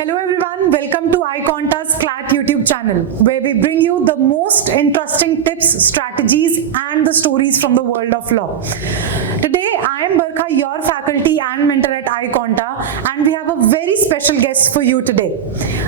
Hello everyone, welcome to iConta's CLAT YouTube channel where we bring you the most interesting tips, strategies and the stories from the world of law. Today I am Barkha, your faculty and mentor at iConta, and we have a very special guest for you today.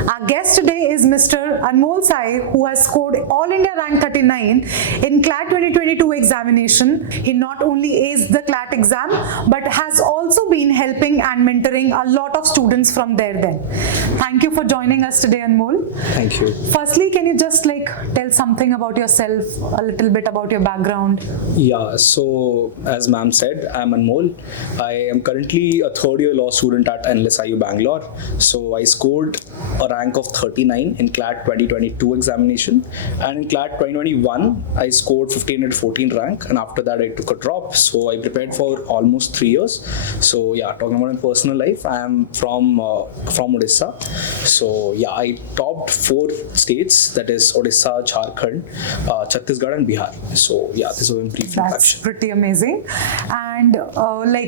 Our guest today is Mr. Anmol Sai, who has scored All India Rank 39 in CLAT 2022 examination. He not only aced the CLAT exam but has also been helping and mentoring a lot of students from there then. Thank you for joining us today, Anmol. Thank you. Firstly, can you just tell something about yourself, a little bit about your background? Yeah, so as ma'am said, I'm Anmol. I am currently a third year law student at NLSIU Bangalore. So I scored a rank of 39 in CLAT 2022 examination, and in CLAT 2021 I scored 1514 rank, and after that I took a drop. So I prepared for almost 3 years. So yeah, talking about my personal life, I am from Odisha. So yeah, I topped 4 states, that is Odisha, Jharkhand, Chhattisgarh and Bihar. So yeah, this was a brief That's introduction. pretty amazing. And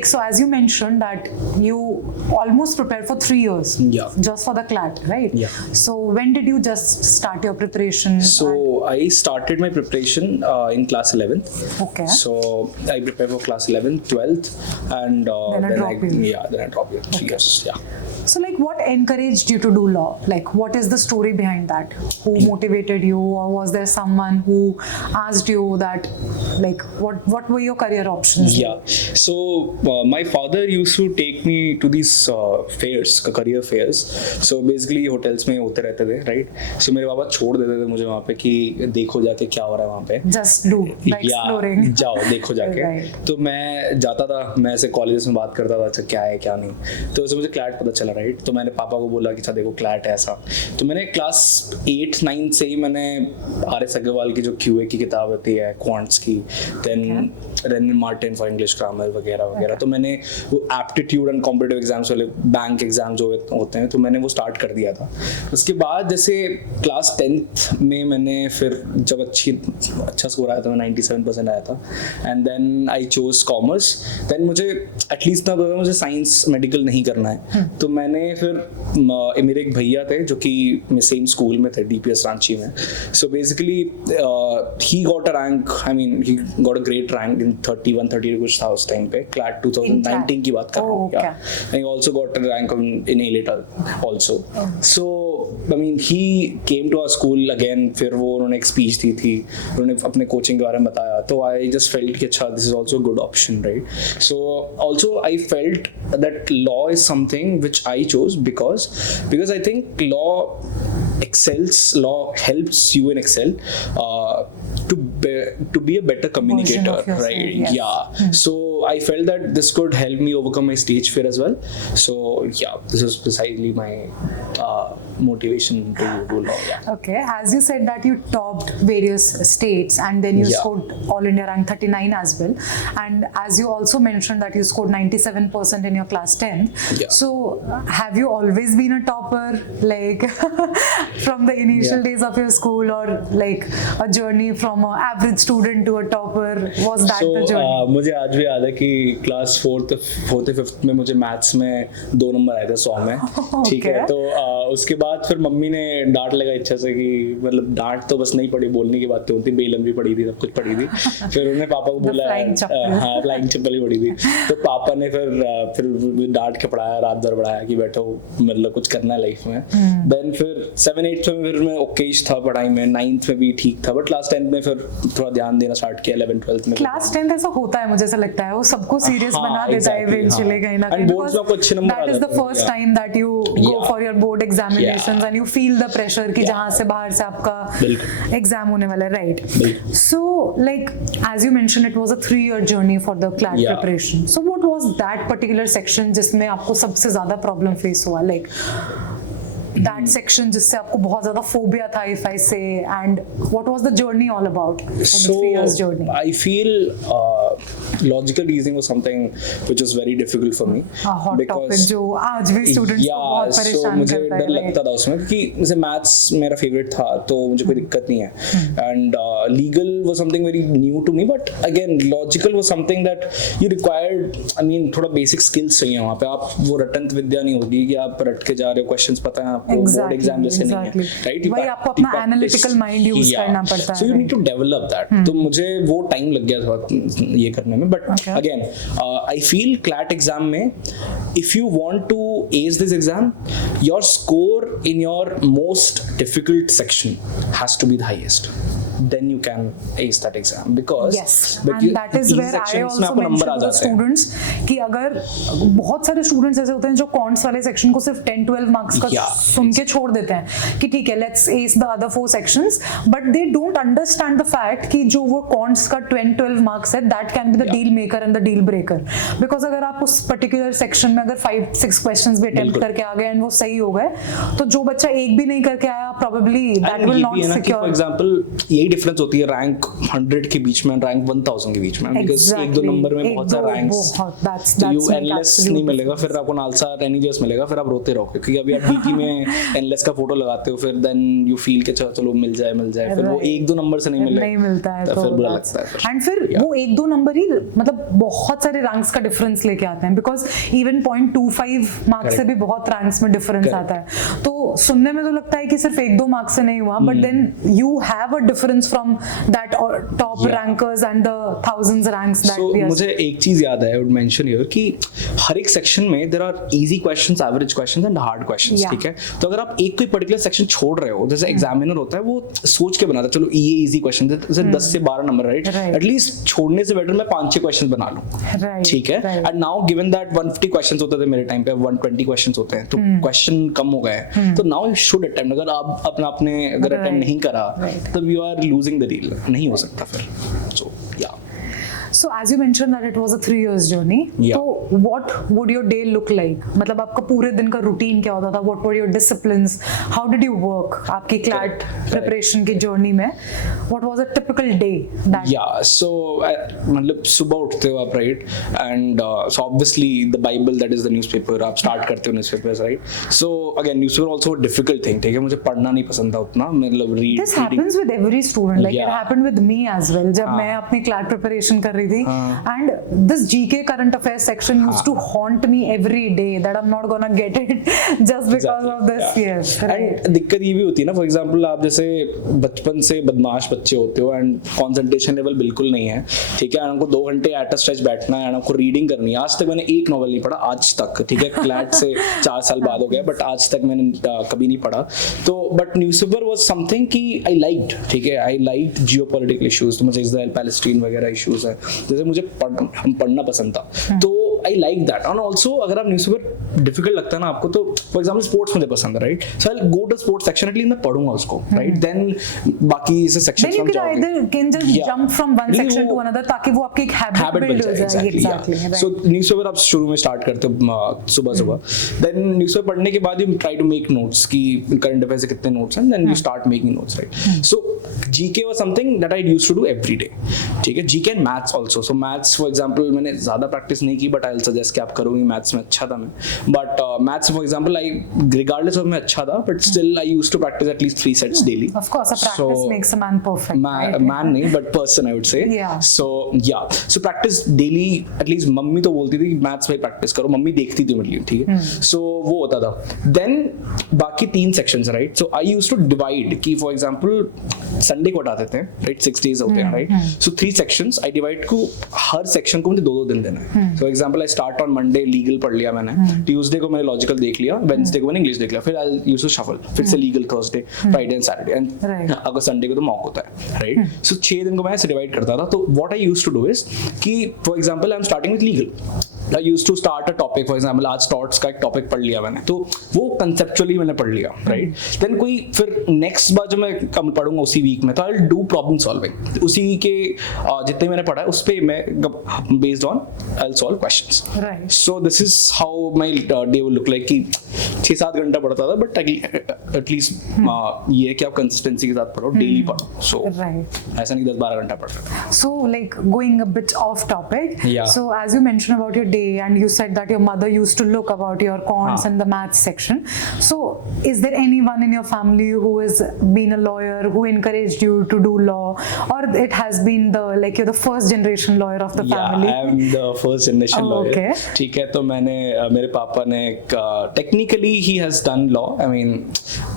so as you mentioned that you almost prepared for 3 years, Yeah. just for the CLAT, right? Yeah. So when did you just start your preparation? So I started my preparation in class 11th. Okay. So I prepared for class 11th, 12th, and then I dropped it 3 years. Yeah. So what encouraged you to do law? What is the story behind that? Who motivated you, or was there someone who asked you that, what were your career options? Yeah. So my father used to take me to these fairs, career fairs. So basically hotels में होते रहते थे, right? So मेरे पापा छोड़ देते थे मुझे वहाँ पे कि देखो जाके क्या हो रहा है वहाँ पे. Just do, exploring. जाओ देखो जाके. Right. तो मैं जाता था, मैं ऐसे कॉलेजेस में बात करता था, अच्छा क्या है क्या नहीं. तो उससे मुझे क्लैट पता चला, राइट? तो मैंने पापा को बोला कि अच्छा देखो क्लैट है ऐसा. तो मैंने क्लास 8-9 से ही मैंने RS अग्रवाल की जो QA की किताब होती है क्वांट्स की, then Wren and Martin for English grammar वगैरह वगैरह, तो मैंने वो एप्टीट्यूड एंड कॉम्पिटिटिव एग्जाम्स वाले बैंक एग्जाम जो होते हैं, तो मैंने वो स्टार्ट कर दिया था. उसके बाद जैसे क्लास 10th में मैंने फिर जब अच्छा स्कोर आया था, मैं 97% आया था, and then I chose commerce. Then मुझे एटलीस्ट ना मुझे साइंस मेडिकल नहीं करना है, तो मैंने फिर मेरे एक भैया थे जो कि सेम स्कूल में थे, DPS रांची में. So basically he got a rank, I mean he got a great rank in 31-32 कुछ था उस टाइम पे. क्लैट 2019 की बात कर रहा हूँ. He also got a rank in A-Lit also. So I mean he came to our school again. फिर वो उन्होंने एक स्पीच दी थी, उन्होंने अपने कोचिंग के बारे में बताया, तो आई जस्ट फेल्ट कि अच्छा this is also good option, right? So also I felt that law is something which I chose because I think law helps you in excel to be a better communicator, right? Yes. Yeah. So I felt that this could help me overcome my stage fear as well. So yeah, this is precisely my motivation to do law. Yeah. Okay, as you said that you topped various states and then you scored All India Rank 39 as well, and as you also mentioned that you scored 97% in your class 10. Yeah. So have you always been a topper, from the initial days of your school, or a journey from an average student to a topper? Was that the journey? मुझे आज भी याद है कि class 4th-5th में मुझे maths में 2 number आए थे 100 में. ठीक है, तो उसके बाद फिर मम्मी ने डांट लगा इच्छा से कि मतलब डांट तो बस नहीं पड़ी, बोलने की बातें होती, बेलन भी पड़ी थी, सब कुछ पड़ी थी. फिर उन्होंने पापा को बोला, हाँ फ्लाइंग चप्पल ही पड़ी थी. तो पापा ने फिर डांट के पढ़ाया, रात भर पढ़ाया कि बैठो मतलब कुछ करना है लाइफ में. देन फिर 7-8 में फिर मैं ओकेश था पढ़ाई में, 9th में भी ठीक था, बट क्लास 10th में फिर थोड़ा ध्यान देना स्टार्ट किया. 11th-12th में क्लास 10th ऐसा होता है, मुझे ऐसा लगता है वो सबको सीरियस बना देता है इवेंचुअली कहीं ना कहीं. That is the first time that you go for your board examinations and you feel the pressure कि जहाँ से बाहर से आपका एग्जाम होने वाला है, right? So as you mentioned it was a 3-year journey for the CLAT preparation. So what was that particular section जिसमें आपको सबसे ज्यादा प्रॉब्लम फेस हुआ? that section जिससे आपको बहुत ज़्यादा phobia था, if I say, and what was the journey all about? The 3 years journey. I feel logical reasoning was something which was very difficult for me. A hot topic जो आज भी students को बहुत परेशान मुझे करता डर है, लगता था उसमें क्योंकि जैसे मैथ्स मेरा फेवरेट था तो मुझे कोई दिक्कत नहीं है and legal was something very new to me but again logical was something that you required I mean थोड़ा बेसिक स्किल्स चाहिए वहाँ पे आप वो रटंत विद्या नहीं होगी कि आप रट के जा रहे हो क्वेश्चंस पता है आपको बोर्ड एग्जाम जैसे नहीं है राइट वही आपको अपना एनालिटिकल माइंड यूज करना पड़ता है so you need to develop that तो मुझे वो टाइम लग गया थोड़ा ये करने में but again I feel CLAT exam में if you want to ace this exam your score in your most difficult section has to be the highest then you can ace that exam because yes and that is where I also mention to the students कि अगर बहुत सारे students ऐसे होते हैं जो counts वाले section को सिर्फ 10-12 मार्क्स का सुन के छोड़ देते हैं कि ठीक है let's S the other 4 sections but they don't understand the fact कि जो वो कॉन्ट्स का 10-12 मार्क्स है that can be the deal maker and the deal breaker because अगर आप उस पर्टिकुलर सेक्शन में अगर 5-6 क्वेश्चंस भी अटेम्प्ट करके आ गए एंड वो सही हो गए तो जो बच्चा एक भी नहीं करके आया probably that will not secure for example यही डिफरेंस होती है रैंक 100 के बीच में रैंक 1000 के बीच में बिकॉज़ एक दो नंबर में बहुत सारे रैंक्स तो यू एनलेस नहीं मिलेगा फिर आपको नालसा एनईजीएस मिलेगा फिर आप रोते रहोगे क्योंकि अभी आप डीकी में एनलेस का फोटो लगाते हो फिर देन यू फील कि चलो मिल जाए फिर वो एक दो नंबर से नहीं मिलता है तो फिर बुरा लगता है एंड फिर वो एक दो नंबर ही मतलब बहुत सारे रैंक्स का डिफरेंस लेके आते हैं बिकॉज इवन 0.25 मार्क्स से भी बहुत रैंक्स में डिफरेंस आता है तो सुनने में तो लगता है कि सिर्फ एक दो मार्क्स से नहीं हुआ but then you have a difference from that top rankers and the thousands ranks that we are मुझे एक चीज याद है आई वुड मेंशन हियर कि हर एक सेक्शन में there are easy questions average questions and hard questions ठीक है तो अगर आप एक कोई पर्टिकुलर सेक्शन छोड़ रहे हो जैसे एग्जामिनर होता है वो सोच के बनाता है चलो ये इजी क्वेश्चन जैसे 10 से 12 नंबर राइट एटलीस्ट छोड़ने से बेटर मैं 5-6 क्वेश्चन बना लूं ठीक है and now given that 150 questions होते थे मेरे टाइम पे 120 क्वेश्चंस होते हैं तो क्वेश्चन कम हो गए तो नाउ यू शुड अटेम्प्ट अगर आप आपने अगर अटेम्प्ट नहीं करा तब you are losing the deal नहीं हो सकता फिर सो या So as you mentioned that it was a 3 years journey. Yeah. So what would your day look like? मतलब आपका पूरे दिन का routine क्या होता था? What were your disciplines? How did you work? आपकी CLAT preparation की journey में what was a typical day? That yeah, so मतलब सुबह उठते हो आप right and so obviously the Bible that is the newspaper आप start करते हो newspapers right? So again newspaper also a difficult thing ठीक है मुझे पढ़ना नहीं पसंद था उतना मतलब read. This happens with every student like it happened with me as well जब मैं अपनी CLAT preparation कर रही थी and this GK current affairs section used to haunt me every day that I'm not gonna get it just because of this yes right दिक्कत ये भी होती है ना फॉर एग्जांपल आप जैसे बचपन से बदमाश बच्चे होते हो एंड कंसंट्रेशन लेवल बिल्कुल नहीं है ठीक है आपको 2 घंटे एट अ स्ट्रेच बैठना है आपको रीडिंग करनी है आज तक मैंने एक नॉवल नहीं पढ़ा आज तक ठीक है क्लैट से 4 साल बाद हो गया बट आज तक मैंने कभी नहीं पढ़ा तो बट न्यूज़पेपर वाज समथिंग कि आई लाइक्ड ठीक है आई लाइक्ड जियोपॉलिटिकल इश्यूज तो मुझे इजराइल पैलेस्टीन वगैरह इश्यूज है जैसे मुझे पढ़ना पसंद था तो I like that and also अगर आप न्यूज़पेपर डिफिकल्ट लगता है ना आपको तो फॉर एग्जाम्पल स्पोर्ट्स मुझे पसंद है right so I go to sports section at least मैं पढ़ूंगा उसको राइट देन बाकी से section then you can either can just jump from one section to another ताकि वो आपकी एक हैबिट बिल्ड हो जाए एग्जैक्टली सो न्यूज़पेपर आप शुरू में स्टार्ट करते हो सुबह देन न्यूज़पेपर पढ़ने के बाद you try to make notes कि करंट अफेयर्स से कितने नोट्स हैं then you start making notes right so GK was something that I used to do every day ठीक है GK and maths also so maths for example मैंने ज्यादा practice नहीं की बट आई विल सजेस्ट कि आप करोगे मैथ्स में अच्छा था मैं but maths for example I regardless of मैं अच्छा था but still I used to practice at least 3 sets daily of course a practice makes a man perfect man नहीं but person I would say so practice daily at least mummy तो बोलती थी maths में practice करो mummy देखती थी मेरे ठीक है सो वो होता था देन बाकी 3 sections right so I used to divide कि फॉर एग्जांपल संडे को हटा देते हैं राइट 6 डेज होते हैं right so 3 sections I divide को हर सेक्शन को मुझे 2-2 दिन देना है for example I start on Monday legal पढ़ लिया मैंने ट्यूसडे को मैंने लॉजिकल देख लिया वेडनेसडे को मैंने इंग्लिश देख लिया फिर आई यूज्ड टू शफल फिर से legal Thursday Friday and Saturday and अगर संडे को तो मॉक होता है राइट सो 6 दिन को मैं ऐसे डिवाइड करता था तो what I used to do is कि for example I am starting with legal I used to start a topic, for example आज टॉट्स का एक टॉपिक पढ़ लिया मैंने, तो वो कंसेप्चुअली मैंने पढ़ लिया, राइट. देन कोई फिर नेक्स्ट बार जब मैं कम पढ़ूंगा उसी वीक में, तो I will do problem solving उसी के जितने मैंने पढ़ा है उस पे मैं based on I will solve questions. Right. So this is how my day will look like, कि 6-7 घंटा पढ़ता था, बट एटलीस्ट ये है कि आप कंसिस्टेंसी के साथ पढ़ो, डेली पढ़ो. सो Right. ऐसा नहीं 10-12 घंटा पढ़ रहा था. So, like going a bit off topic. Yeah. So, as you mentioned about your day, and you said that your mother used to look about your cons and the maths section. So, is there anyone in your family who has been a lawyer, who encouraged you to do law, or it has been like you're the first generation lawyer of the family? Yeah, I am the first generation lawyer. Okay. ठीक है, तो मैंने मेरे पापा ने technically he has done law. I mean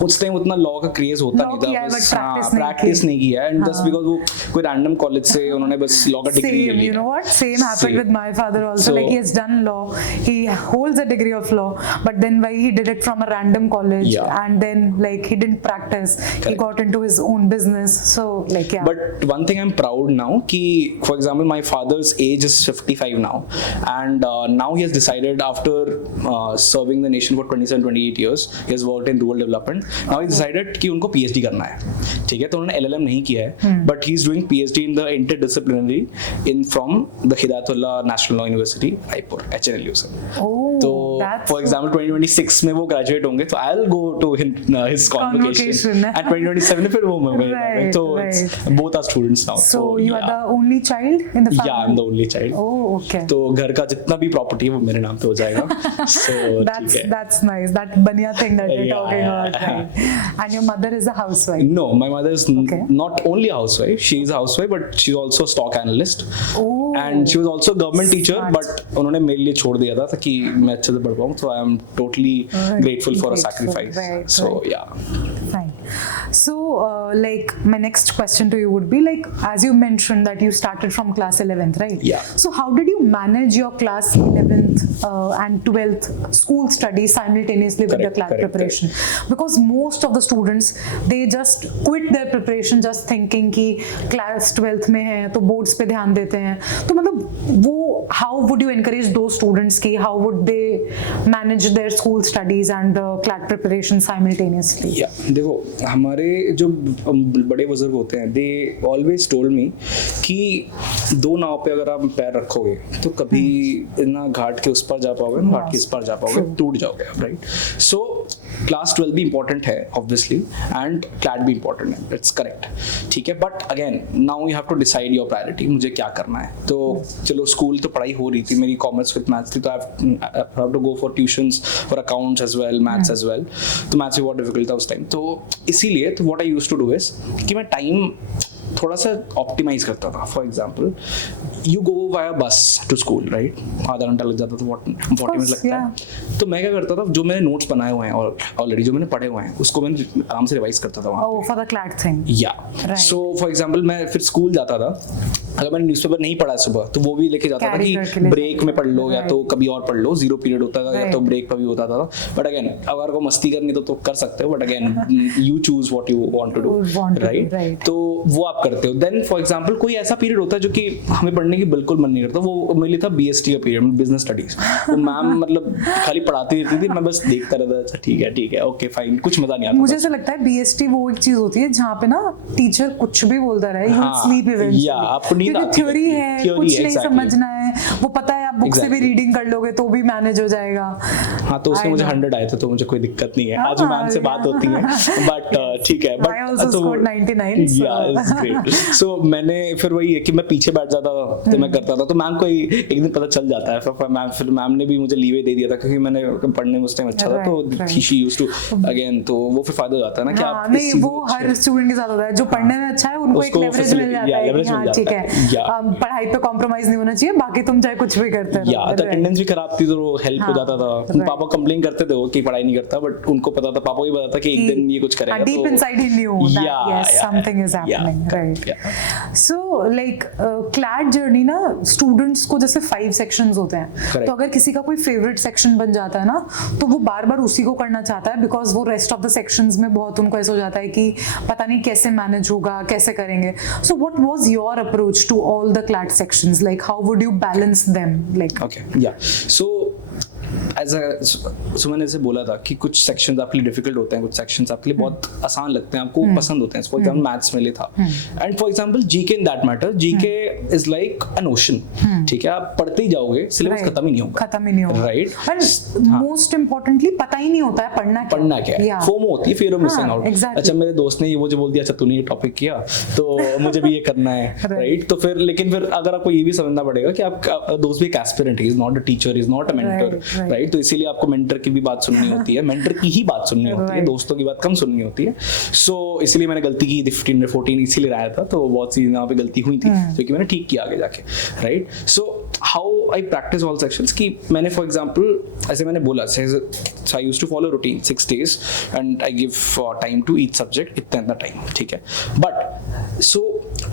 उस time उतना law का क्रेज होता Law नहीं किया है, था, but practice नहीं प्रैक्टिस की. नहीं किया, एंड जस्ट बिकॉज वो कोई रैंडम कॉलेज से उन्होंने बस लॉ का डिग्री ले Same, you लिया. know what? Same happened Same. with my father also. So- Like he has done law, he holds a degree of law, but then why he did it from a random college, Yeah. and then like he didn't practice. He Correct. got into his own business. So like yeah. But one thing I'm proud now, कि for example my father's age is 55 now, and now he has decided after serving the nation for 27-28 years, he has worked in rural development. Now he decided कि उनको PhD करना है, ठीक है, तो उन्होंने LLM नहीं किया है, but he is doing PhD in the interdisciplinary from the Hidayatullah National Law University, Raipur, HNLU से. Oh, तो that's for example 2026 में वो graduate होंगे, तो I'll go to his convocation, Convocation. and 2027 में फिर वो मैं Right, तो right. both are students now. So you are yeah. the only child in the family? Yeah, I'm the only child. Oh, okay. तो घर का जितना भी प्रॉपर्टी है वो मेरे नाम पे हो जाएगा. So ठीक है. That's nice. That banya thing that you're Yeah. talking about, right? And your mother is a housewife. No, my mother is Okay. not only a housewife. She is a housewife, but she's also a stock analyst. Oh. And she was also a government teacher, Smart. but उन्होंने मेरे लिए छोड़ दिया था ताकि मैं अच्छे से पढ़ पाऊँ. So I am totally grateful for a Grateful, sacrifice. right, So right. yeah. Fine. So, like, my next question to you would be like, as you mentioned that you started from class 11th, right? Yeah. So, how did you manage your class 11th and 12th school studies simultaneously with your Correct, CLAT correct, preparation? Because most of the students, they just quit their preparation just thinking कि class 12th में है तो boards पे ध्यान देते हैं. तो मतलब वो how would you encourage those students की how would they manage their school studies and the CLAT preparation simultaneously? या देखो हमारे जो बड़े बुजुर्ग होते हैं, दे ऑलवेज टोल्ड मी कि 2 नाव पे अगर आप पैर रखोगे तो कभी ना घाट के उस पार जा पाओगे ना घाट के इस पार जा पाओगे, टूट जाओगे आप, राइट. सो क्लास 12 भी इंपॉर्टेंट है ऑब्वियसली, एंड क्लैट भी इंपॉर्टेंट है, इट्स करेक्ट, ठीक है. But again now you have to decide your priority, मुझे क्या करना है. तो चलो स्कूल तो पढ़ाई हो रही थी मेरी, कॉमर्स विद मैथ्स थी, तो I have to go for tuitions for accounts as well, maths as well. तो मैथ्स भी बहुत डिफिकल्ट था उस टाइम, तो इसीलिए तो what I used to do is कि मैं टाइम थोड़ा सा ऑप्टिमाइज करता था. For example you go via bus to school, right, आधा घंटा लग जाता था, 40 मिनट लगता है. तो मैं क्या करता था, जो मैंने नोट्स बनाए हुए हैं और ऑलरेडी जो मैंने पढ़े हुए हैं उसको मैंने आराम से रिवाइज करता था वहाँ. Oh, for the CLAT thing. या सो फॉर एग्जाम्पल मैं फिर स्कूल जाता था, अगर मैंने न्यूज़पेपर नहीं पढ़ा सुबह तो वो भी लेके जाता था Carry करके कि ले ब्रेक में पढ़ लो या Right. तो कभी और पढ़ लो, 0 पीरियड होता था या Right. तो ब्रेक पर भी होता था. बट अगेन अगर को मस्ती करनी तो कर सकते हो, but again you choose what you want to do, Want to do, right. right. तो वो आप करते हो. देन फॉर एग्जाम्पल कोई ऐसा पीरियड होता है जो कि हमें पढ़ने की बिल्कुल मन नहीं करता, वो मेरे लिए था BST का पीरियड, बिजनेस स्टडीज. तो मैम मतलब खाली पढ़ाती रहती थी, मैं बस देखता रहता था, अच्छा ठीक है ओके फाइन, कुछ मजा नहीं आता. मुझे ऐसा लगता है BST वो एक चीज होती है जहाँ पे ना टीचर कुछ भी बोलता रहे, you will हाँ, sleep eventually. या आपको नींद क्योंकि आती थ्योरी है, theory, कुछ नहीं exactly. समझना है, वो पता है आप बुक से भी Exactly. रीडिंग कर लोगे तो भी मैनेज हो जाएगा. हाँ, तो उसमें I मुझे know. 100 आए थे, तो मुझे कोई दिक्कत नहीं है. आज हाँ, मैम से बात होती है, बट ठीक है. I also scored 99, so- या इट्स ग्रेट. सो मैंने फिर वही है कि मैं पीछे बैठ जाता था, तो मैं करता था, तो मैम को एक दिन पता चल जाता है. फिर मैम ने भी मुझे लीवे दे दिया था क्योंकि मैंने पढ़ने में उस टाइम अच्छा था, तो Right. She used to again, तो वो फिर फायदा हो जाता है ना कि हाँ, आप नहीं वो हर स्टूडेंट के साथ होता है, जो पढ़ने में अच्छा है उनको एक उसको लेवरेज मिल facility- जाता yeah, है leverage कि हाँ मिल ठीक जाता है. है, Yeah. पढ़ाई पे कॉम्प्रोमाइज नहीं होना चाहिए, बाकी तुम चाहे कुछ भी करते या रहो. तो अटेंडेंस भी खराब थी तो हेल्प हो हाँ, जाता था. right. पापा कंप्लेन करते थे वो कि पढ़ाई नहीं करता, बट उनको पता था, पापा को भी पता था कि एक दिन ये कुछ करेगा. Deep inside he knew that Yeah, yes, yeah, something is happening, yeah, right? yeah. So like CLAT journey ना students को जैसे 5 sections होते हैं, Correct. तो अगर किसी का कोई favorite section बन जाता है ना, तो वो बार बार उसी को करना चाहता है, because वो rest of the sections में बहुत उनको ऐसा हो जाता है कि पता नहीं कैसे manage होगा, कैसे करेंगे. So what was your approach to all the CLAT sections? Like how would you balance them? like okay या सो सो मैंने जैसे बोला था कि कुछ सेक्शंस आपके लिए डिफिकल्ट होते हैं, कुछ सेक्शंस आपके लिए बहुत आसान लगते हैं, आपको पसंद होते हैं. फॉर एग्जांपल मैथ्स में था, and for example GK in that matter, GK is like an ocean. ठीक है, आप पढ़ते ही जाओगे, सिलेबस खत्म ही नहीं होगा, राइट. और मोस्ट इंपॉर्टेंटली पता ही नहीं होता है पढ़ना क्या है. फोमो होती है, फियर ऑफ मिसिंग आउट. अच्छा मेरे दोस्त ने ये मुझे बोल दिया, अच्छा तूने ये टॉपिक किया तो मुझे भी ये करना है, राइट. तो फिर लेकिन फिर अगर आपको ये भी समझना पड़ेगा कि आपका दोस्त भी एक एस्पिरेंट है, is not a teacher, is not a mentor, right. तो इसीलिए आपको मेंटर की भी बात सुननी होती है, मेंटर की ही बात सुननी होती है, दोस्तों की बात कम सुननी होती है. सो इसलिए मैंने गलती की 15 और 14 इसीलिए रहा था, तो बहुत सी यहाँ पे गलती हुई थी जो कि मैंने ठीक किया आगे जाके, right. So how I practise all sections कि मैंने फॉर एग्जांपल ऐसे मैंने बोला I used to follow routine 6 days and I give time to each subject इतना टाइम, ठीक है. बट सो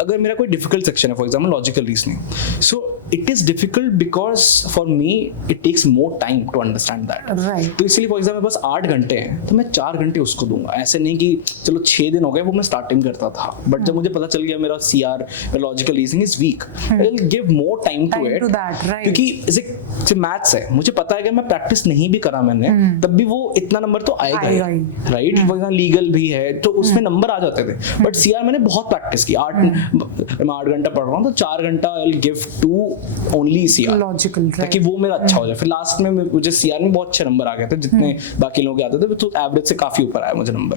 अगर मेरा कोई डिफिकल्ट सेक्शन है, for example logical reasoning, so it is difficult because for me it takes more time to understand that, right. तो इसलिए for example बस 8 घंटे हैं तो मैं 4 घंटे उसको दूंगा. ऐसे नहीं कि चलो 6 दिन हो गए, वो मैं स्टार्टिंग करता था, बट जब मुझे पता चल गया मेरा CR logical reasoning is weak, I will give more time to it, क्योंकि जैसे मैथ्स है, मुझे पता है कि मैं प्रैक्टिस नहीं भी करा मैंने तब भी वो इतना नंबर तो आएगा ही, राइट. फॉर एग्जांपल लीगल भी है तो उसमें नंबर आ जाते थे, बट सीआर मैंने बहुत प्रैक्टिस की. 8 घंटा पढ़ रहा हूँ तो 4 घंटा I will give to only CR logical, ताकि वो मेरा अच्छा हो जाए. फिर लास्ट में मुझे सीआर में बहुत अच्छे नंबर आ गए थे, जितने बाकी लोगों के आते थे, तो एवरेज से काफी ऊपर आया मुझे नंबर,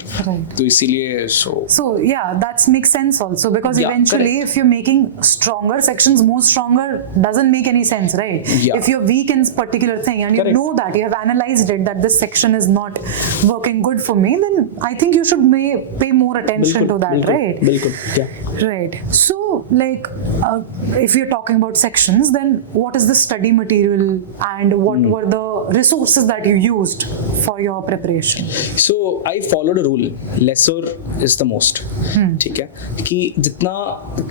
तो इसीलिए so yeah, that makes sense also, because eventually if you're making stronger sections more stronger doesn't make any sense, right? If you're weak in particular thing and you know that you have analyzed it that this section is not working good for me, then I think you should pay more attention to that, right? Right. So like if you're talking about sections, then what is the study material and what were the resources that you used for your preparation? So I followed a rule, lesser is the most. ठीक है, कि जितना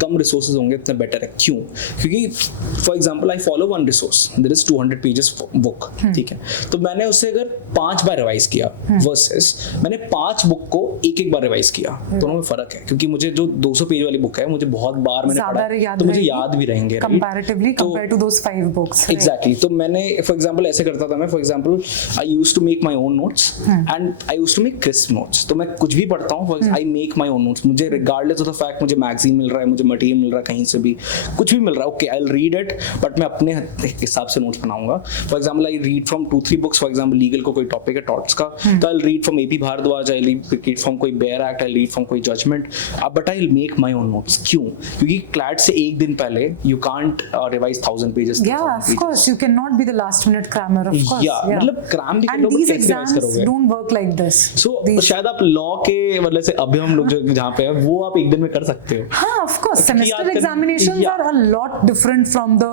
कम resources होंगे उतना better है. क्यों? क्योंकि for example I follow one resource, there is 200 pages book, ठीक है, तो मैंने उसे अगर 5 बार रिवाइज किया वर्सेस मैंने 5 बुक को एक बार रिवाइज किया, दोनों में फर्क है. क्योंकि मुझे जो 200 पेज वाली बुक है मुझे बहुत बार मैंने पढ़ा तो मुझे याद भी रहेंगे comparatively compared to those 5 books, right? Exactly. तो मैंने फॉर एग्जांपल ऐसे करता था, मैं for example I used to make my own notes and I used to make crisp notes. तो मैं कुछ भी पढ़ता हूँ, I make my own notes. मुझे रिगार्डलेस ऑफ द फैक्ट मुझे मैगजीन मिल रहा है, मुझे मटेरियल मिल रहा है, कहीं से भी कुछ भी मिल रहा है, okay I will read it, but मैं अपने हिसाब से नोट्स बनाऊंगा. For example I read from 2-3 books. For example legal को कोई टॉपिक है टॉट्स का, तो I will read from A P Bhardwaj, I will read from कोई bare act, I will read from कोई judgement, but I will make my own notes. क्यों? क्योंकि CLAT से एक दिन पहले you can't revise 1000 pages. Yeah, of course you cannot be the last minute crammer, of course. Yeah. मतलब cram भी and these exams don't work like this. So शायद आप लॉ के मतलब से अभी हम लोग जो जहाँ पे हैं वो आप एक दिन में कर सकते हो. हाँ, of course. Semester examinations are a lot different from the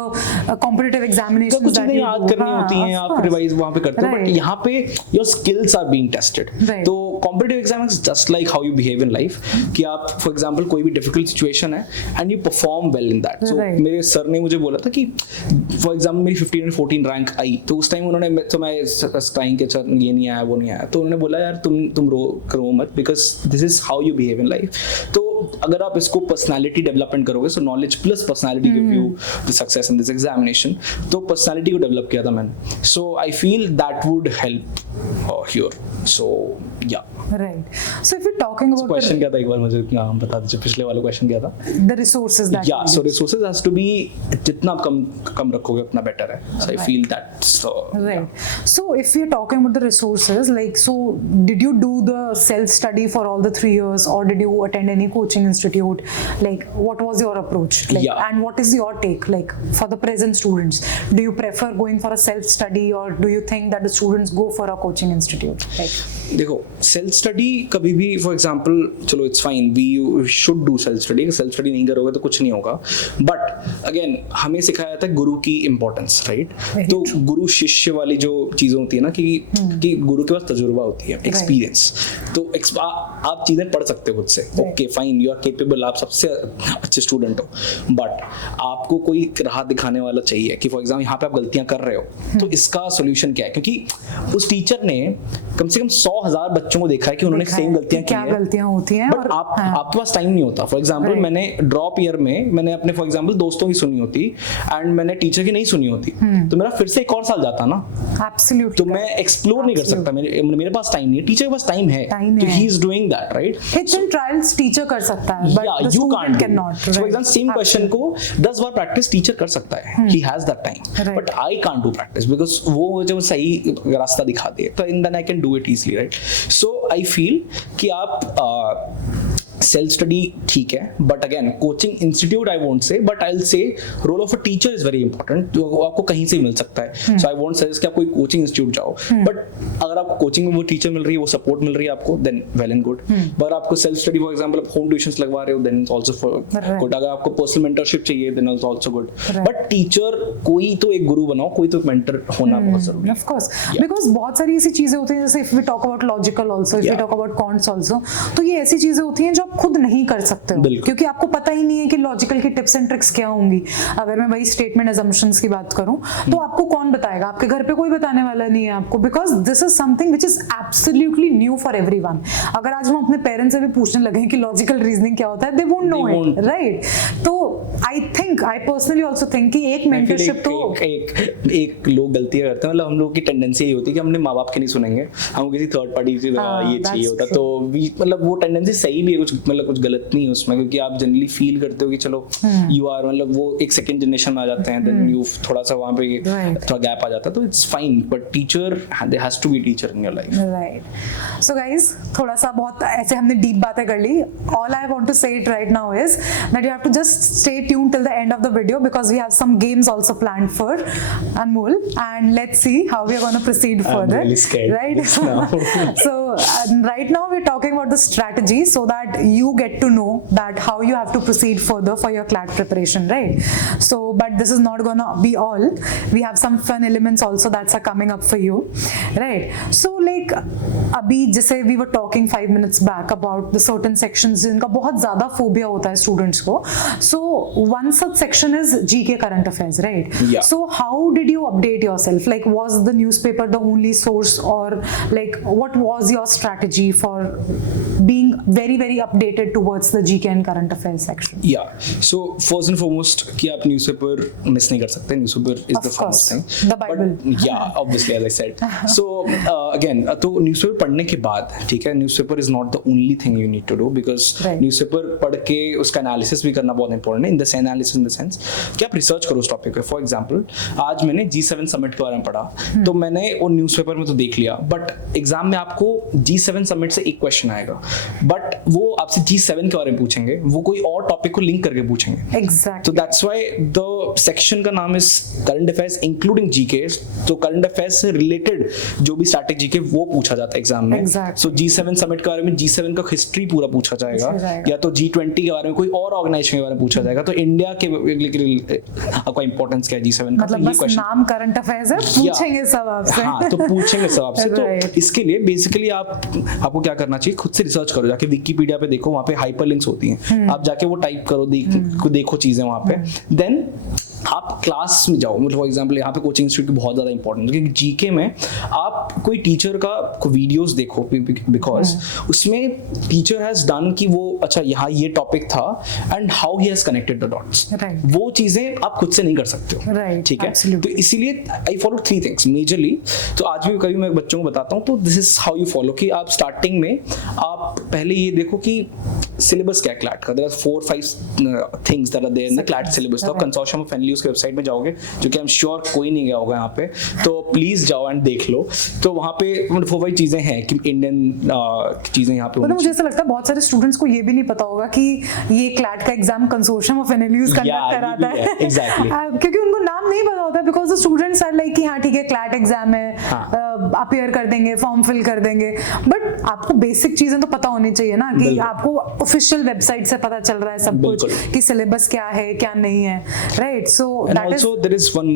competitive examinations कुछ नहीं याद करनी होती हैं, आप रिवाइज वहाँ पे करते हो, बट यहाँ पे your skills are being tested. तो competitive exam is just like how you behave in life, कि आप फॉर एग्जांपल कोई भी डिफिकल्ट सिचुएशन है and you perform well in that. So मेरे सर ने मुझे बोला था कि फॉर एग्जांपल मेरी 15 और 14 रैंक आई, तो उस टाइम उन्होंने तो मैं टाइम के सर ये नहीं आया वो नहीं आया, तो उन्होंने बोला यार तुम रो मत, because this is how you behave in life. तो अगर आप इसको पर्सनालिटी डेवलपमेंट करोगे, so knowledge plus personality give you the success in this examination. तो पर्सनालिटी को डेवलप किया था मैंने, so I feel that would help here. So yeah Right. So if you're talking about question क्या था एक बार मुझे बता दीजिए, पिछले वाला क्वेश्चन क्या था? The resources that yeah, so resources has to be जितना आप कम रखोगे उतना बेटर है. So I feel that's right. So if you're talking about the resources, like, so did you do the self study for all the 3 years, or did you attend any coaching institute? Like, what was your approach? Like, and what is your take, like, for the present students? Do you prefer going for a self study, or do you think that the students go for a coaching institute? Like, देखो self study कभी भी for example चलो it's fine, we should do self study. Self study नहीं करोगे तो कुछ नहीं होगा, बट अगेन हमें सिखाया जाता है गुरु की इंपॉर्टेंस, राइट? तो गुरु शिष्य वाली जो चीजें होती है ना कि गुरु के पास तजुर्बा होती है, एक्सपीरियंस. तो आप चीजें पढ़ सकते हो खुद से, okay fine, fine, you are capable, आप सबसे अच्छे स्टूडेंट हो, बट आपको कोई राह दिखाने वाला चाहिए कि फॉर एग्जाम्पल यहाँ पे आप गलतियां कर रहे हो, तो इसका सोल्यूशन क्या है? क्योंकि उस टीचर ने कम से कम 100,000 बच्चों को देखा है कि उन्होंने सेम गलतियां की क्या हैं, गलतियां होती हैं, बट आपके पास टाइम नहीं होता। फॉर एग्जाम्पल मैंने ड्रॉप ईयर में मैंने अपने फॉर एग्जाम्पल दोस्तों की सुनी होती एंड मैंने टीचर की नहीं सुनी होती, तो मेरा फिर से एक और साल जाता ना, एब्सोल्युटली, तो मैं एक्सप्लोर नहीं कर सकता, मेरे पास टाइम नहीं है, टीचर के पास टाइम है, तो he is doing that, right? Hits and trials teacher कर सकता है, but the student can not. For example same question को 10 बार प्रैक्टिस टीचर कर सकता है, he has that time, but I can't do practice because वो मुझे सही रास्ता दिखा दे, तो इन then I can do it easily, right? So I feel कि आप सेल्फ स्टडी ठीक है, but again coaching institute I won't say, but I will say role of a teacher is very important, जो आपको कहीं से मिल सकता है। सो आई वोंट सजेस्ट कि आप कोई कोचिंग इंस्टीट्यूट जाओ, बट अगर आपको कोचिंग में वो टीचर मिल रही है, वो सपोर्ट मिल रही है आपको, देन वेल एंड गुड। अगर आपको सेल्फ स्टडी फॉर एग्जांपल आप होम ट्यूशंस लगवा रहे हो, देन इट्स आल्सो गुड। अगर आपको पर्सनल मेंटरशिप चाहिए, then it's also good, but teacher कोई तो एक गुरु बनाओ, कोई तो एक मेंटर होना बहुत जरूरी है। ऑफ कोर्स, बिकॉज बहुत सारी ऐसी चीजें होती हैं, जैसे if we talk about logical also, if we talk about quants also, तो ये ऐसी चीजें होती हैं जो आप खुद नहीं कर सकते हो, क्योंकि आपको पता ही नहीं है कि लॉजिकल की टिप्स एंड ट्रिक्स क्या होंगी। अगर मैं वही स्टेटमेंट असम्पशंस की बात करूं, तो आपको कौन बताएगा? आपके घर पे कोई बताने वाला नहीं है आपको, because this is something which is absolutely new for everyone. अगर आज हम अपने पेरेंट्स से भी पूछने लगे कि लॉजिकल रीजनिंग क्या होता है, they won't know it, right? तो आई पर्सनली आल्सो थिंक कि एक मेंटरशिप तो एक लोग गलतियां करते हैं, मतलब हम लोग की टेंडेंसी ये होती है कि हमने माँ बाप की नहीं सुनेंगे, हम किसी थर्ड पार्टी से ये चाहिए होता, तो मतलब वो टेंडेंसी सही भी है, कुछ मतलब कुछ गलत नहीं है उसमें, क्योंकि आप जनरली फील करते हो कि चलो यू आर, मतलब वो एक सेकंड जनरेशन में आ जाते हैं, देन यू थोड़ा सा वहां पे थोड़ा गैप आ जाता है, तो it's fine, but teacher there has to be teacher in your life, right? So guys, थोड़ा सा बहुत ऐसे हमने डीप बातें कर ली। All I want to say it right now is that you have to just stay tuned till the end of the video because we have some games also planned for Anmol, and let's see how we are going to proceed further. I'm really scared right? So right now we're talking about the strategy so that you get to know that how you have to proceed further for your CLAT preparation, right? So but this is not going to be all. We have some fun elements also that's coming up for you, right? So like abhi जैसे we were talking 5 minutes back about the certain sections जिनका बहुत ज़्यादा phobia होता है students को. So one such section is GK current affairs, right? Yeah. So how did you update yourself? Like, was the newspaper the only source, or like what was your strategy for being very very updated towards the GK and current affairs section? Yeah. So first and foremost कि आप newspaper miss नहीं कर सकते. Newspaper is Of the funnest course. thing. The Bible. But, yeah, obviously as I said. So again, तो newspaper पढ़ने के बाद, ठीक है, newspaper is not the only thing you need to do, because Right. newspaper पढ़ के उसका analysis भी करना बहुत important है. In the analysis in the sense कि आप रिसर्च करो उस टॉपिक पे. फॉर एग्जांपल आज मैंने G7 समिट के बारे में पढ़ा, तो मैंने वो न्यूज़पेपर में तो देख लिया, बट एग्जाम में आपको G7 समिट से एक क्वेश्चन आएगा, बट वो आपसे G7 के बारे में पूछेंगे, वो कोई और टॉपिक को लिंक करके पूछेंगे. Exactly. तो दैट्स व्हाई द सेक्शन का नाम is current affairs including GK. तो करंट अफेयर्स से रिलेटेड जो भी स्टैटिक जीके वो पूछा जाता है एग्जाम में. Exactly. सो G7 समिट के बारे में G7 का हिस्ट्री पूरा पूछा जाएगा, या तो G20 के बारे में कोई और ऑर्गेनाइजेशन के बारे में पूछा जाएगा. तो इंडिया के आपका इंपॉर्टेंस क्या है G7 का, मतलब तो ये बस क्वेश्चन नाम करंट अफेयर्स है, पूछेंगे सब आपसे. हाँ, तो पूछेंगे सब आपसे. तो Right. इसके लिए बेसिकली आपको क्या करना चाहिए, खुद से रिसर्च करो, जाके विकिपीडिया पे देखो, वहाँ पे हाइपरलिंक्स होती हैं, आप जाके वो टाइप करो, देखो चीजें वहाँ पे. देन आप क्लास में जाओ. मतलब फॉर एग्जांपल यहाँ पे कोचिंग इंस्टीट्यूट की बहुत ज़्यादा इंपॉर्टेंट है, क्योंकि जीके में आप कोई टीचर का वीडियोस देखो, बिकॉज उसमें टीचर हैज डन कि वो अच्छा यहाँ ये टॉपिक था and how he has connected the dots. वो चीज़ें आप खुद से नहीं कर सकते हो, ठीक है? तो इसीलिए आई फॉलो 3 थिंग्स मेजरली. तो आज भी कभी मैं बच्चों को बताता हूँ, तो this is how you follow, कि आप स्टार्टिंग में आप पहले ये देखो कि सिलेबस क्या है क्लैट का. There are 4-5 things that are there in the CLAT syllabus. तो कंसोर्शियम ऑफ एनएलयू के वेबसाइट में जाओगे, जो कि आई एम श्योर कोई नहीं गया होगा यहाँ पे, तो प्लीज जाओ एंड देख लो. तो वहाँ पे 4-5 चीजें हैं कि इंडियन चीजें यहाँ पे. मतलब मुझे ऐसा लगता है बहुत सारे स्टूडेंट्स को ये भी नहीं पता होगा कि ये क्लैट का exam consortium of NLUs conduct कराता है. एग्जैक्टली. क्योंकि उनको नाम नहीं पता होता, because the students are like कि हाँ ठीक है क्लैट एग्जाम है, अपीयर कर देंगे, फॉर्म फिल कर देंगे, बट आपको बेसिक चीजें तो पता होनी चाहिए ना कि आपको ऑफिशियल वेबसाइट से पता चल रहा है सब कुछ कि सिलेबस क्या है क्या नहीं है, right? So and also there is one